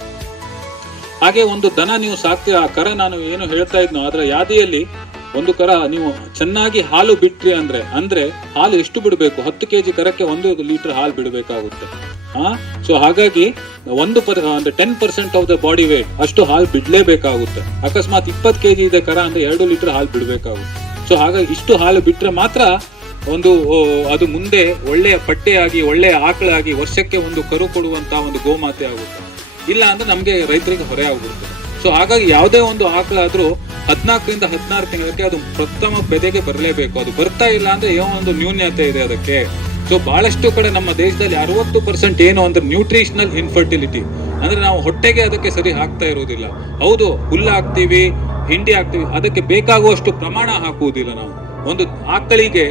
ಹಾಗೆ ಒಂದು ದನ ನೀವು ಸಾಕ್ತಿ, ಆ ಕರ ನಾನು ಏನು ಹೇಳ್ತಾ ಇದ್ನೋ ಅದರ ಯಾದಿಯಲ್ಲಿ ಒಂದು ಕರ ನೀವು ಚೆನ್ನಾಗಿ ಹಾಲು ಬಿಟ್ರಿ ಅಂದ್ರೆ ಹಾಲು ಎಷ್ಟು ಬಿಡಬೇಕು? 10 kg ಕರಕ್ಕೆ 1 ಲೀಟರ್ ಹಾಲು ಬಿಡಬೇಕಾಗುತ್ತೆ. ಸೊ ಹಾಗಾಗಿ 10% ಆಫ್ ದ ಬಾಡಿ ವೇಟ್ ಅಷ್ಟು ಹಾಲು ಬಿಡ್ಲೇಬೇಕಾಗುತ್ತೆ. ಅಕಸ್ಮಾತ್ 20 kg ಇದೆ ಕರ ಅಂದ್ರೆ 2 ಲೀಟರ್ ಹಾಲು ಬಿಡಬೇಕಾಗುತ್ತೆ. ಸೊ ಹಾಗಾಗಿ ಇಷ್ಟು ಹಾಲು ಬಿಟ್ರೆ ಮಾತ್ರ ಅದು ಮುಂದೆ ಒಳ್ಳೆಯ ಪಟ್ಟೆಯಾಗಿ, ಒಳ್ಳೆಯ ಆಕಳಾಗಿ ವರ್ಷಕ್ಕೆ ಒಂದು ಕರು ಕೊಡುವಂತ ಒಂದು ಗೋಮಾತೆ ಆಗುತ್ತೆ. ಇಲ್ಲ ಅಂದ್ರೆ ನಮ್ಗೆ ರೈತರಿಗೆ ಹೊರೆ ಆಗ್ಬಿಡುತ್ತೆ. ಸೊ ಹಾಗಾಗಿ ಯಾವುದೇ ಒಂದು ಆಕಳಾದ್ರೂ 14ರಿಂದ 16 ತಿಂಗಳಿಗೆ ಅದು ಪ್ರಥಮ ಬೆದೆಗೆ ಬರಲೇಬೇಕು. ಅದು ಬರ್ತಾ ಇಲ್ಲ ಅಂದ್ರೆ ಏನೋ ಒಂದು ನ್ಯೂನ್ಯತೆ ಇದೆ ಅದಕ್ಕೆ. ಸೊ ಬಹಳಷ್ಟು ಕಡೆ ನಮ್ಮ ದೇಶದಲ್ಲಿ 60% ಏನು ಅಂದ್ರೆ ನ್ಯೂಟ್ರಿಷನಲ್ ಇನ್ಫರ್ಟಿಲಿಟಿ, ಅಂದ್ರೆ ನಾವು ಹೊಟ್ಟೆಗೆ ಅದಕ್ಕೆ ಸರಿ ಹಾಕ್ತಾ ಇರುವುದಿಲ್ಲ. ಹೌದು, ಹುಲ್ಲು ಹಾಕ್ತಿವಿ, ಹಿಂಡಿ ಹಾಕ್ತಿವಿ, ಅದಕ್ಕೆ ಬೇಕಾಗುವಷ್ಟು ಪ್ರಮಾಣ ಹಾಕುವುದಿಲ್ಲ ನಾವು. ಒಂದು ಆಕಳಿಗೆ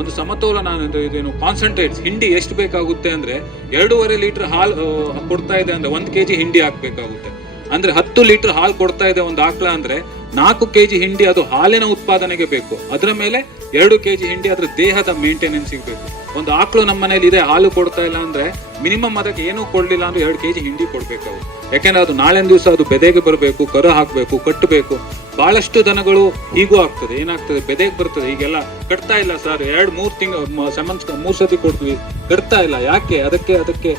ಒಂದು ಸಮತೋಲನ ಇದೇನು ಕಾನ್ಸಂಟ್ರೇಟ್ಸ್ ಹಿಂಡಿ ಎಷ್ಟು ಬೇಕಾಗುತ್ತೆ ಅಂದ್ರೆ 2.5 ಲೀಟರ್ ಹಾಲು ಕೊಡ್ತಾ ಇದೆ ಅಂದ್ರೆ 1 kg ಹಿಂಡಿ ಹಾಕ್ಬೇಕಾಗುತ್ತೆ. ಅಂದ್ರೆ 10 ಲೀಟರ್ ಹಾಲು ಕೊಡ್ತಾ ಇದೆ ಒಂದು ಆಕಳ ಅಂದ್ರೆ 4 kg ಹಿಂಡಿ ಅದು ಹಾಲಿನ ಉತ್ಪಾದನೆಗೆ ಬೇಕು. ಅದರ ಮೇಲೆ 2 kg ಹಿಂಡಿ ಅದ್ರ ದೇಹದ ಮೇಂಟೆನೆನ್ಸ್ ಬೇಕು. ಒಂದು ಆಕಳು ನಮ್ಮ ಮನೇಲಿ ಇದೆ, ಹಾಲು ಕೊಡ್ತಾ ಇಲ್ಲ ಅಂದ್ರೆ ಮಿನಿಮಮ್ ಅದಕ್ಕೆ ಏನೂ ಕೊಡ್ಲಿಲ್ಲ ಅಂದ್ರೆ 2 kg ಹಿಂಡಿ ಕೊಡ್ಬೇಕಾಗುತ್ತೆ. ಯಾಕೆಂದ್ರೆ ಅದು ನಾಳೆ ದಿವಸ ಅದು ಬೆದೆಗೆ ಬರಬೇಕು, ಕರು ಹಾಕ್ಬೇಕು, ಕಟ್ಟಬೇಕು. ಬಹಳಷ್ಟು ದನಗಳು ಹೀಗೂ ಆಗ್ತದೆ, ಏನಾಗ್ತದೆ, ಬೆದೆಗೆ ಬರ್ತದೆ. ಈಗೆಲ್ಲ ಕಟ್ತಾ ಇಲ್ಲ ಸರ್, 2-3 ತಿಂಗಳು 3 ಸತಿ ಕೊಡ್ತೀವಿ, ಕಟ್ತಾ ಇಲ್ಲ. ಯಾಕೆ? ಅದಕ್ಕೆ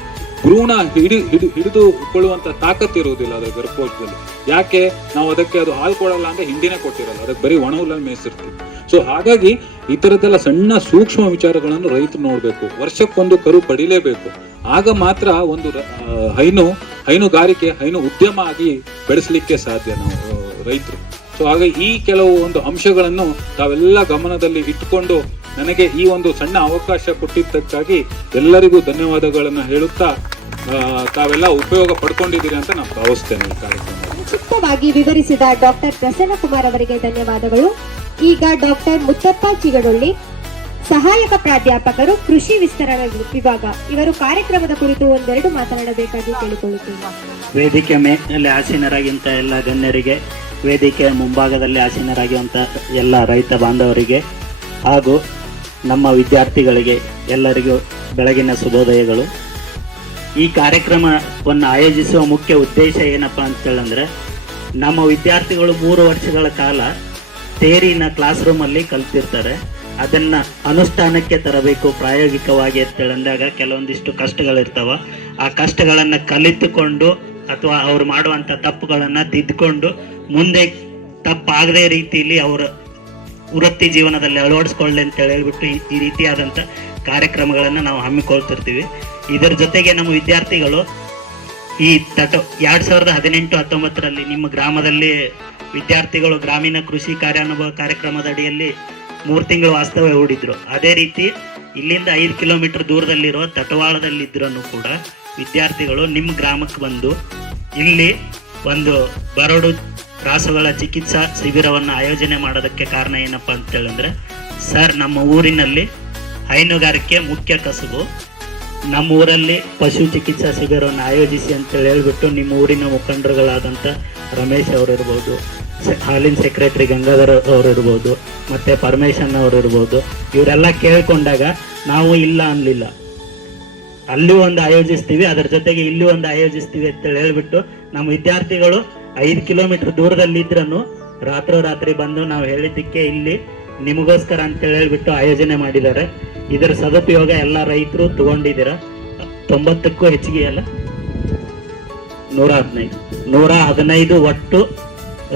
ಭ್ರೂಣ ಹಿಡಿದುಕೊಳ್ಳುವಂತ ತಾಕತ್ತು ಇರುವುದಿಲ್ಲ ಅದರ ಗರ್ಭಕೋಶದಲ್ಲಿ. ಯಾಕೆ? ನಾವು ಅದಕ್ಕೆ ಅದು ಹಾಲು ಕೊಡಲ್ಲ ಅಂದ್ರೆ ಹಿಂಡಿನೇ ಕೊಟ್ಟಿರಲ್ಲ, ಅದಕ್ಕೆ ಬರೀ ಒಣ ಹುಲ್ಲಲ್ಲಿ ಮೇಯಿಸಿರ್ತೀವಿ. ಸೊ ಹಾಗಾಗಿ ಈ ತರದ್ದೆಲ್ಲ ಸಣ್ಣ ಸೂಕ್ಷ್ಮ ವಿಚಾರಗಳನ್ನು ರೈತರು ನೋಡ್ಬೇಕು. ವರ್ಷಕ್ಕೊಂದು ಕರು ಪಡಿಲೇಬೇಕು. ಆಗ ಮಾತ್ರ ಒಂದು ಹೈನುಗಾರಿಕೆ, ಹೈನು ಉದ್ಯಮ ಆಗಿ ಬೆಳೆಸಲಿಕ್ಕೆ ಸಾಧ್ಯ ನಾವು ರೈತರು. ಸೊ ಹಾಗಾಗಿ ಈ ಕೆಲವು ಒಂದು ಅಂಶಗಳನ್ನು ತಾವೆಲ್ಲ ಗಮನದಲ್ಲಿ ಇಟ್ಟುಕೊಂಡು ನನಗೆ ಈ ಒಂದು ಸಣ್ಣ ಅವಕಾಶ ಕೊಟ್ಟಿದ್ದಕ್ಕಾಗಿ ಎಲ್ಲರಿಗೂ ಧನ್ಯವಾದಗಳನ್ನು ಹೇಳುತ್ತಾ, ತಾವೆಲ್ಲ ಉಪಯೋಗ ಪಡ್ಕೊಂಡಿದ್ದೀರಿ ಅಂತ ನಾನು ಭಾವಿಸ್ತೇನೆ. ಈ ಕಾರ್ಯಕ್ರಮ ಸಂಕ್ಷಿಪ್ತವಾಗಿ ವಿವರಿಸಿದ ಡಾಕ್ಟರ್ ಪ್ರಸನ್ನಕುಮಾರ್ ಅವರಿಗೆ ಧನ್ಯವಾದಗಳು. ಈಗ ಡಾಕ್ಟರ್ ಮುತ್ತಪ್ಪ ಚಿಗಡೊಳ್ಳಿ, ಸಹಾಯಕ ಪ್ರಾಧ್ಯಾಪಕರು, ಕೃಷಿ ವಿಸ್ತರಣಾ ವಿಭಾಗ, ಇವರು ಕಾರ್ಯಕ್ರಮದ ಕುರಿತು ಒಂದೆರಡು ಮಾತನಾಡಬೇಕಾಗಿ ಕೇಳಿಕೊಳ್ಳುತ್ತೇನೆ. ವೇದಿಕೆ ಮೇಲೆ ಆಸೀನರಾಗಿಂತ ಎಲ್ಲ ಗಣ್ಯರಿಗೆ, ವೇದಿಕೆಯ ಮುಂಭಾಗದಲ್ಲಿ ಆಸೀನರಾಗಿರುವಂಥ ಎಲ್ಲ ರೈತ ಬಾಂಧವರಿಗೆ ಹಾಗೂ ನಮ್ಮ ವಿದ್ಯಾರ್ಥಿಗಳಿಗೆ ಎಲ್ಲರಿಗೂ ಬೆಳಗಿನ ಶುಭೋದಯಗಳು. ಈ ಕಾರ್ಯಕ್ರಮವನ್ನು ಆಯೋಜಿಸುವ ಮುಖ್ಯ ಉದ್ದೇಶ ಏನಪ್ಪ ಅಂತೇಳಂದರೆ, ನಮ್ಮ ವಿದ್ಯಾರ್ಥಿಗಳು 3 ವರ್ಷಗಳ ಕಾಲ ಥಿಯರಿನ ಕ್ಲಾಸ್ ರೂಮಲ್ಲಿ ಕಲ್ತಿರ್ತಾರೆ, ಅದನ್ನು ಅನುಷ್ಠಾನಕ್ಕೆ ತರಬೇಕು ಪ್ರಾಯೋಗಿಕವಾಗಿ ಅಂತೇಳಂದಾಗ ಕೆಲವೊಂದಿಷ್ಟು ಕಷ್ಟಗಳಿರ್ತಾವೆ. ಆ ಕಷ್ಟಗಳನ್ನು ಕಲಿತುಕೊಂಡು ಅಥವಾ ಅವ್ರು ಮಾಡುವಂಥ ತಪ್ಪುಗಳನ್ನು ತಿದ್ದುಕೊಂಡು ಮುಂದೆ ತಪ್ಪಾಗದೇ ರೀತಿಯಲ್ಲಿ ಅವರ ವೃತ್ತಿ ಜೀವನದಲ್ಲಿ ಅಳವಡಿಸ್ಕೊಳ್ಳಿ ಅಂತ ಹೇಳ್ಬಿಟ್ಟು ಈ ರೀತಿಯಾದಂಥ ಕಾರ್ಯಕ್ರಮಗಳನ್ನು ನಾವು ಹಮ್ಮಿಕೊಳ್ತಿರ್ತೀವಿ. ಇದರ ಜೊತೆಗೆ ನಮ್ಮ ವಿದ್ಯಾರ್ಥಿಗಳು ಈ 2018-19ರಲ್ಲಿ ನಿಮ್ಮ ಗ್ರಾಮದಲ್ಲಿ ವಿದ್ಯಾರ್ಥಿಗಳು ಗ್ರಾಮೀಣ ಕೃಷಿ ಕಾರ್ಯಾನುಭವ ಕಾರ್ಯಕ್ರಮದ ಅಡಿಯಲ್ಲಿ 3 ತಿಂಗಳು ವಾಸ್ತವ್ಯ ಹೂಡಿದ್ರು. ಅದೇ ರೀತಿ ಇಲ್ಲಿಂದ 5 ಕಿಲೋಮೀಟರ್ ದೂರದಲ್ಲಿರುವ ತಟವಾಳದಲ್ಲಿದ್ರೂ ಕೂಡ ವಿದ್ಯಾರ್ಥಿಗಳು ನಿಮ್ಮ ಗ್ರಾಮಕ್ಕೆ ಬಂದು ಇಲ್ಲಿ ಒಂದು ಬರಡು ರಾಸುಗಳ ಚಿಕಿತ್ಸಾ ಶಿಬಿರವನ್ನು ಆಯೋಜನೆ ಮಾಡೋದಕ್ಕೆ ಕಾರಣ ಏನಪ್ಪ ಅಂತೇಳಿದ್ರೆ, ಸರ್ ನಮ್ಮ ಊರಿನಲ್ಲಿ ಹೈನುಗಾರಿಕೆ ಮುಖ್ಯ ಕಸುಬು, ನಮ್ಮ ಊರಲ್ಲಿ ಪಶು ಚಿಕಿತ್ಸಾ ಶಿಬಿರವನ್ನು ಆಯೋಜಿಸಿ ಅಂತೇಳಿ ಹೇಳ್ಬಿಟ್ಟು ನಿಮ್ಮ ಊರಿನ ಮುಖಂಡರುಗಳಾದಂಥ ರಮೇಶ್ ಅವರಿರ್ಬೋದು, ಹಾಲಿನ ಸೆಕ್ರೆಟರಿ ಗಂಗಾಧರ್ ಅವರಿರ್ಬೋದು, ಮತ್ತು ಪರಮೇಶನ್ ಅವರಿರ್ಬೋದು, ಇವರೆಲ್ಲ ಕೇಳ್ಕೊಂಡಾಗ ನಾವು ಇಲ್ಲ ಅನ್ನಲಿಲ್ಲ, ಅಲ್ಲಿ ಒಂದು ಆಯೋಜಿಸ್ತೀವಿ, ಅದರ ಜೊತೆಗೆ ಇಲ್ಲಿ ಒಂದು ಆಯೋಜಿಸ್ತೀವಿ ಅಂತೇಳಿ ಹೇಳ್ಬಿಟ್ಟು ನಮ್ಮ ವಿದ್ಯಾರ್ಥಿಗಳು 5 ಕಿಲೋಮೀಟರ್ ದೂರದಲ್ಲಿದ್ರೂ ರಾತ್ರಿ ಬಂದು ನಾವು ಹೇಳಿದ್ದಕ್ಕೆ ಇಲ್ಲಿ ನಿಮಗೋಸ್ಕರ ಅಂತೇಳಿ ಹೇಳ್ಬಿಟ್ಟು ಆಯೋಜನೆ ಮಾಡಿದ್ದಾರೆ. ಇದರ ಸದುಪಯೋಗ ಎಲ್ಲ ರೈತರು ತಗೊಂಡಿದ್ದೀರ. 90ಕ್ಕೂ ಹೆಚ್ಚಿಗೆ ಅಲ್ಲ 115 ಒಟ್ಟು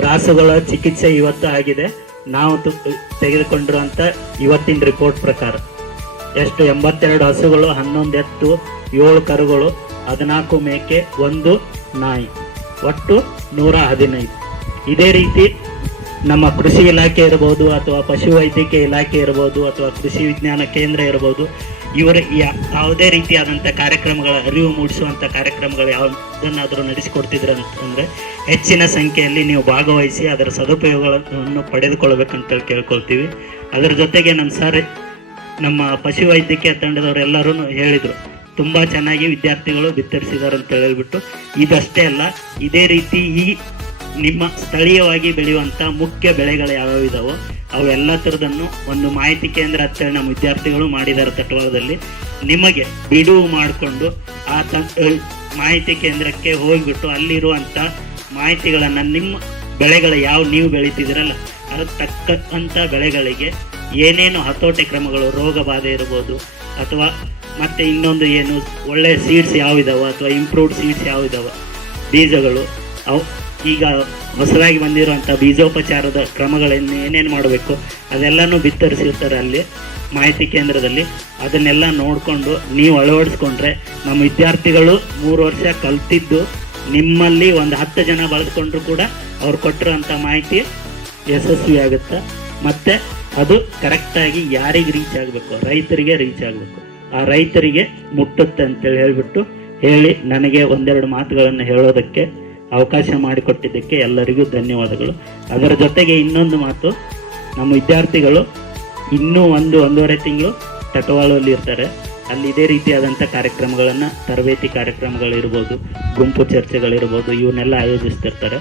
ರಾಸುಗಳ ಚಿಕಿತ್ಸೆ ಇವತ್ತು ಆಗಿದೆ. ನಾವು ತೆಗೆದುಕೊಂಡಿರುವಂಥ ಇವತ್ತಿನ ರಿಪೋರ್ಟ್ ಪ್ರಕಾರ ಎಷ್ಟು 82 ಹಸುಗಳು, 11 ಎತ್ತು, 7 ಕರುಗಳು, 14 ಮೇಕೆ, 1 ನಾಯಿ, ಒಟ್ಟು 115. ಇದೇ ರೀತಿ ನಮ್ಮ ಕೃಷಿ ಇಲಾಖೆ ಇರ್ಬೋದು ಅಥವಾ ಪಶು ವೈದ್ಯಕೀಯ ಇಲಾಖೆ ಇರ್ಬೋದು ಅಥವಾ ಕೃಷಿ ವಿಜ್ಞಾನ ಕೇಂದ್ರ ಇರ್ಬೋದು, ಇವರ ಯಾವುದೇ ರೀತಿಯಾದಂಥ ಕಾರ್ಯಕ್ರಮಗಳ ಅರಿವು ಮೂಡಿಸುವಂಥ ಕಾರ್ಯಕ್ರಮಗಳು ಯಾವುದನ್ನಾದರೂ ನಡೆಸಿಕೊಡ್ತಿದ್ರು ಅಂತಂದರೆ ಹೆಚ್ಚಿನ ಸಂಖ್ಯೆಯಲ್ಲಿ ನೀವು ಭಾಗವಹಿಸಿ ಅದರ ಸದುಪಯೋಗಗಳನ್ನು ಪಡೆದುಕೊಳ್ಬೇಕಂತೇಳಿ ಕೇಳ್ಕೊಳ್ತೀವಿ. ಅದರ ಜೊತೆಗೆ ನಮ್ಮ ಪಶು ವೈದ್ಯಕೀಯ ತಂಡದವರೆಲ್ಲರೂ ಹೇಳಿದರು, ತುಂಬ ಚೆನ್ನಾಗಿ ವಿದ್ಯಾರ್ಥಿಗಳು ಬಿತ್ತರಿಸಿದ್ದಾರೆ ಅಂತ ಹೇಳ್ಬಿಟ್ಟು. ಇದಷ್ಟೇ ಅಲ್ಲ, ಇದೇ ರೀತಿ ಈ ನಿಮ್ಮ ಸ್ಥಳೀಯವಾಗಿ ಬೆಳೆಯುವಂಥ ಮುಖ್ಯ ಬೆಳೆಗಳು ಯಾವ್ಯಾವ ಇದಾವೋ ಅವೆಲ್ಲ ಥರದನ್ನು ಒಂದು ಮಾಹಿತಿ ಕೇಂದ್ರ ಅಂತೇಳಿ ನಮ್ಮ ವಿದ್ಯಾರ್ಥಿಗಳು ಮಾಡಿದ್ದಾರೆ ತಟವಾಳದಲ್ಲಿ. ನಿಮಗೆ ಬಿಡುವು ಮಾಡಿಕೊಂಡು ಆ ಮಾಹಿತಿ ಕೇಂದ್ರಕ್ಕೆ ಹೋಗಿಬಿಟ್ಟು ಅಲ್ಲಿರುವಂಥ ಮಾಹಿತಿಗಳನ್ನು ನಿಮ್ಮ ಬೆಳೆಗಳು ನೀವು ಬೆಳೀತಿದ್ದೀರಲ್ಲ ಅದಕ್ಕೆ ತಕ್ಕಂಥ ಬೆಳೆಗಳಿಗೆ ಏನೇನು ಹತೋಟಿ ಕ್ರಮಗಳು, ರೋಗ ಬಾಧೆ ಇರ್ಬೋದು ಅಥವಾ ಮತ್ತು ಇನ್ನೊಂದು ಏನು ಒಳ್ಳೆಯ ಸೀಡ್ಸ್ ಯಾವಿದಾವ ಅಥವಾ ಇಂಪ್ರೂವ್ಡ್ ಸೀಡ್ಸ್ ಯಾವಿದಾವ, ಬೀಜಗಳು, ಅವು ಈಗ ಹೊಸದಾಗಿ ಬಂದಿರುವಂಥ ಬೀಜೋಪಚಾರದ ಕ್ರಮಗಳನ್ನು ಏನೇನು ಮಾಡಬೇಕು ಅದೆಲ್ಲನೂ ಬಿತ್ತರಿಸಿರ್ತಾರೆ ಅಲ್ಲಿ ಮಾಹಿತಿ ಕೇಂದ್ರದಲ್ಲಿ. ಅದನ್ನೆಲ್ಲ ನೋಡಿಕೊಂಡು ನೀವು ಅಳವಡಿಸ್ಕೊಂಡ್ರೆ ನಮ್ಮ ವಿದ್ಯಾರ್ಥಿಗಳು 3 ವರ್ಷ ಕಲ್ತಿದ್ದು ನಿಮ್ಮಲ್ಲಿ ಒಂದು 10 ಜನ ಬಳಸ್ಕೊಂಡ್ರು ಕೂಡ ಅವ್ರು ಕೊಟ್ಟಿರೋಂಥ ಮಾಹಿತಿ ಯಶಸ್ವಿಯಾಗುತ್ತೆ. ಮತ್ತು ಅದು ಕರೆಕ್ಟಾಗಿ ಯಾರಿಗೆ ರೀಚ್ ಆಗಬೇಕು, ರೈತರಿಗೆ ರೀಚ್ ಆಗಬೇಕು, ಆ ರೈತರಿಗೆ ಮುಟ್ಟುತ್ತೆ ಅಂತೇಳಿ ಹೇಳಿ ನನಗೆ ಒಂದೆರಡು ಮಾತುಗಳನ್ನು ಹೇಳೋದಕ್ಕೆ ಅವಕಾಶ ಮಾಡಿಕೊಟ್ಟಿದ್ದಕ್ಕೆ ಎಲ್ಲರಿಗೂ ಧನ್ಯವಾದಗಳು. ಅದರ ಜೊತೆಗೆ ಇನ್ನೊಂದು ಮಾತು, ನಮ್ಮ ವಿದ್ಯಾರ್ಥಿಗಳು ಇನ್ನೂ 1-1.5 ತಿಂಗಳು ತಟವಾಳಲ್ಲಿ ಇರ್ತಾರೆ. ಅಲ್ಲಿ ಇದೇ ರೀತಿಯಾದಂಥ ಕಾರ್ಯಕ್ರಮಗಳನ್ನು, ತರಬೇತಿ ಕಾರ್ಯಕ್ರಮಗಳಿರ್ಬೋದು, ಗುಂಪು ಚರ್ಚೆಗಳಿರ್ಬೋದು, ಇವನ್ನೆಲ್ಲ ಆಯೋಜಿಸ್ತಿರ್ತಾರೆ.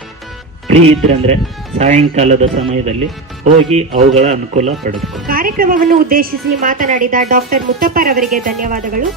ಫ್ರೀ ಇದ್ರಂದರೆ ಸಾಯಂಕಾಲದ ಸಮಯದಲ್ಲಿ ಹೋಗಿ ಅವುಗಳ ಅನುಕೂಲ ಪಡೆದುಕೊಂಡು. ಕಾರ್ಯಕ್ರಮವನ್ನು ಉದ್ದೇಶಿಸಿ ಮಾತನಾಡಿದ ಡಾಕ್ಟರ್ ಮುತ್ತಪ್ಪರವರಿಗೆ ಧನ್ಯವಾದಗಳು.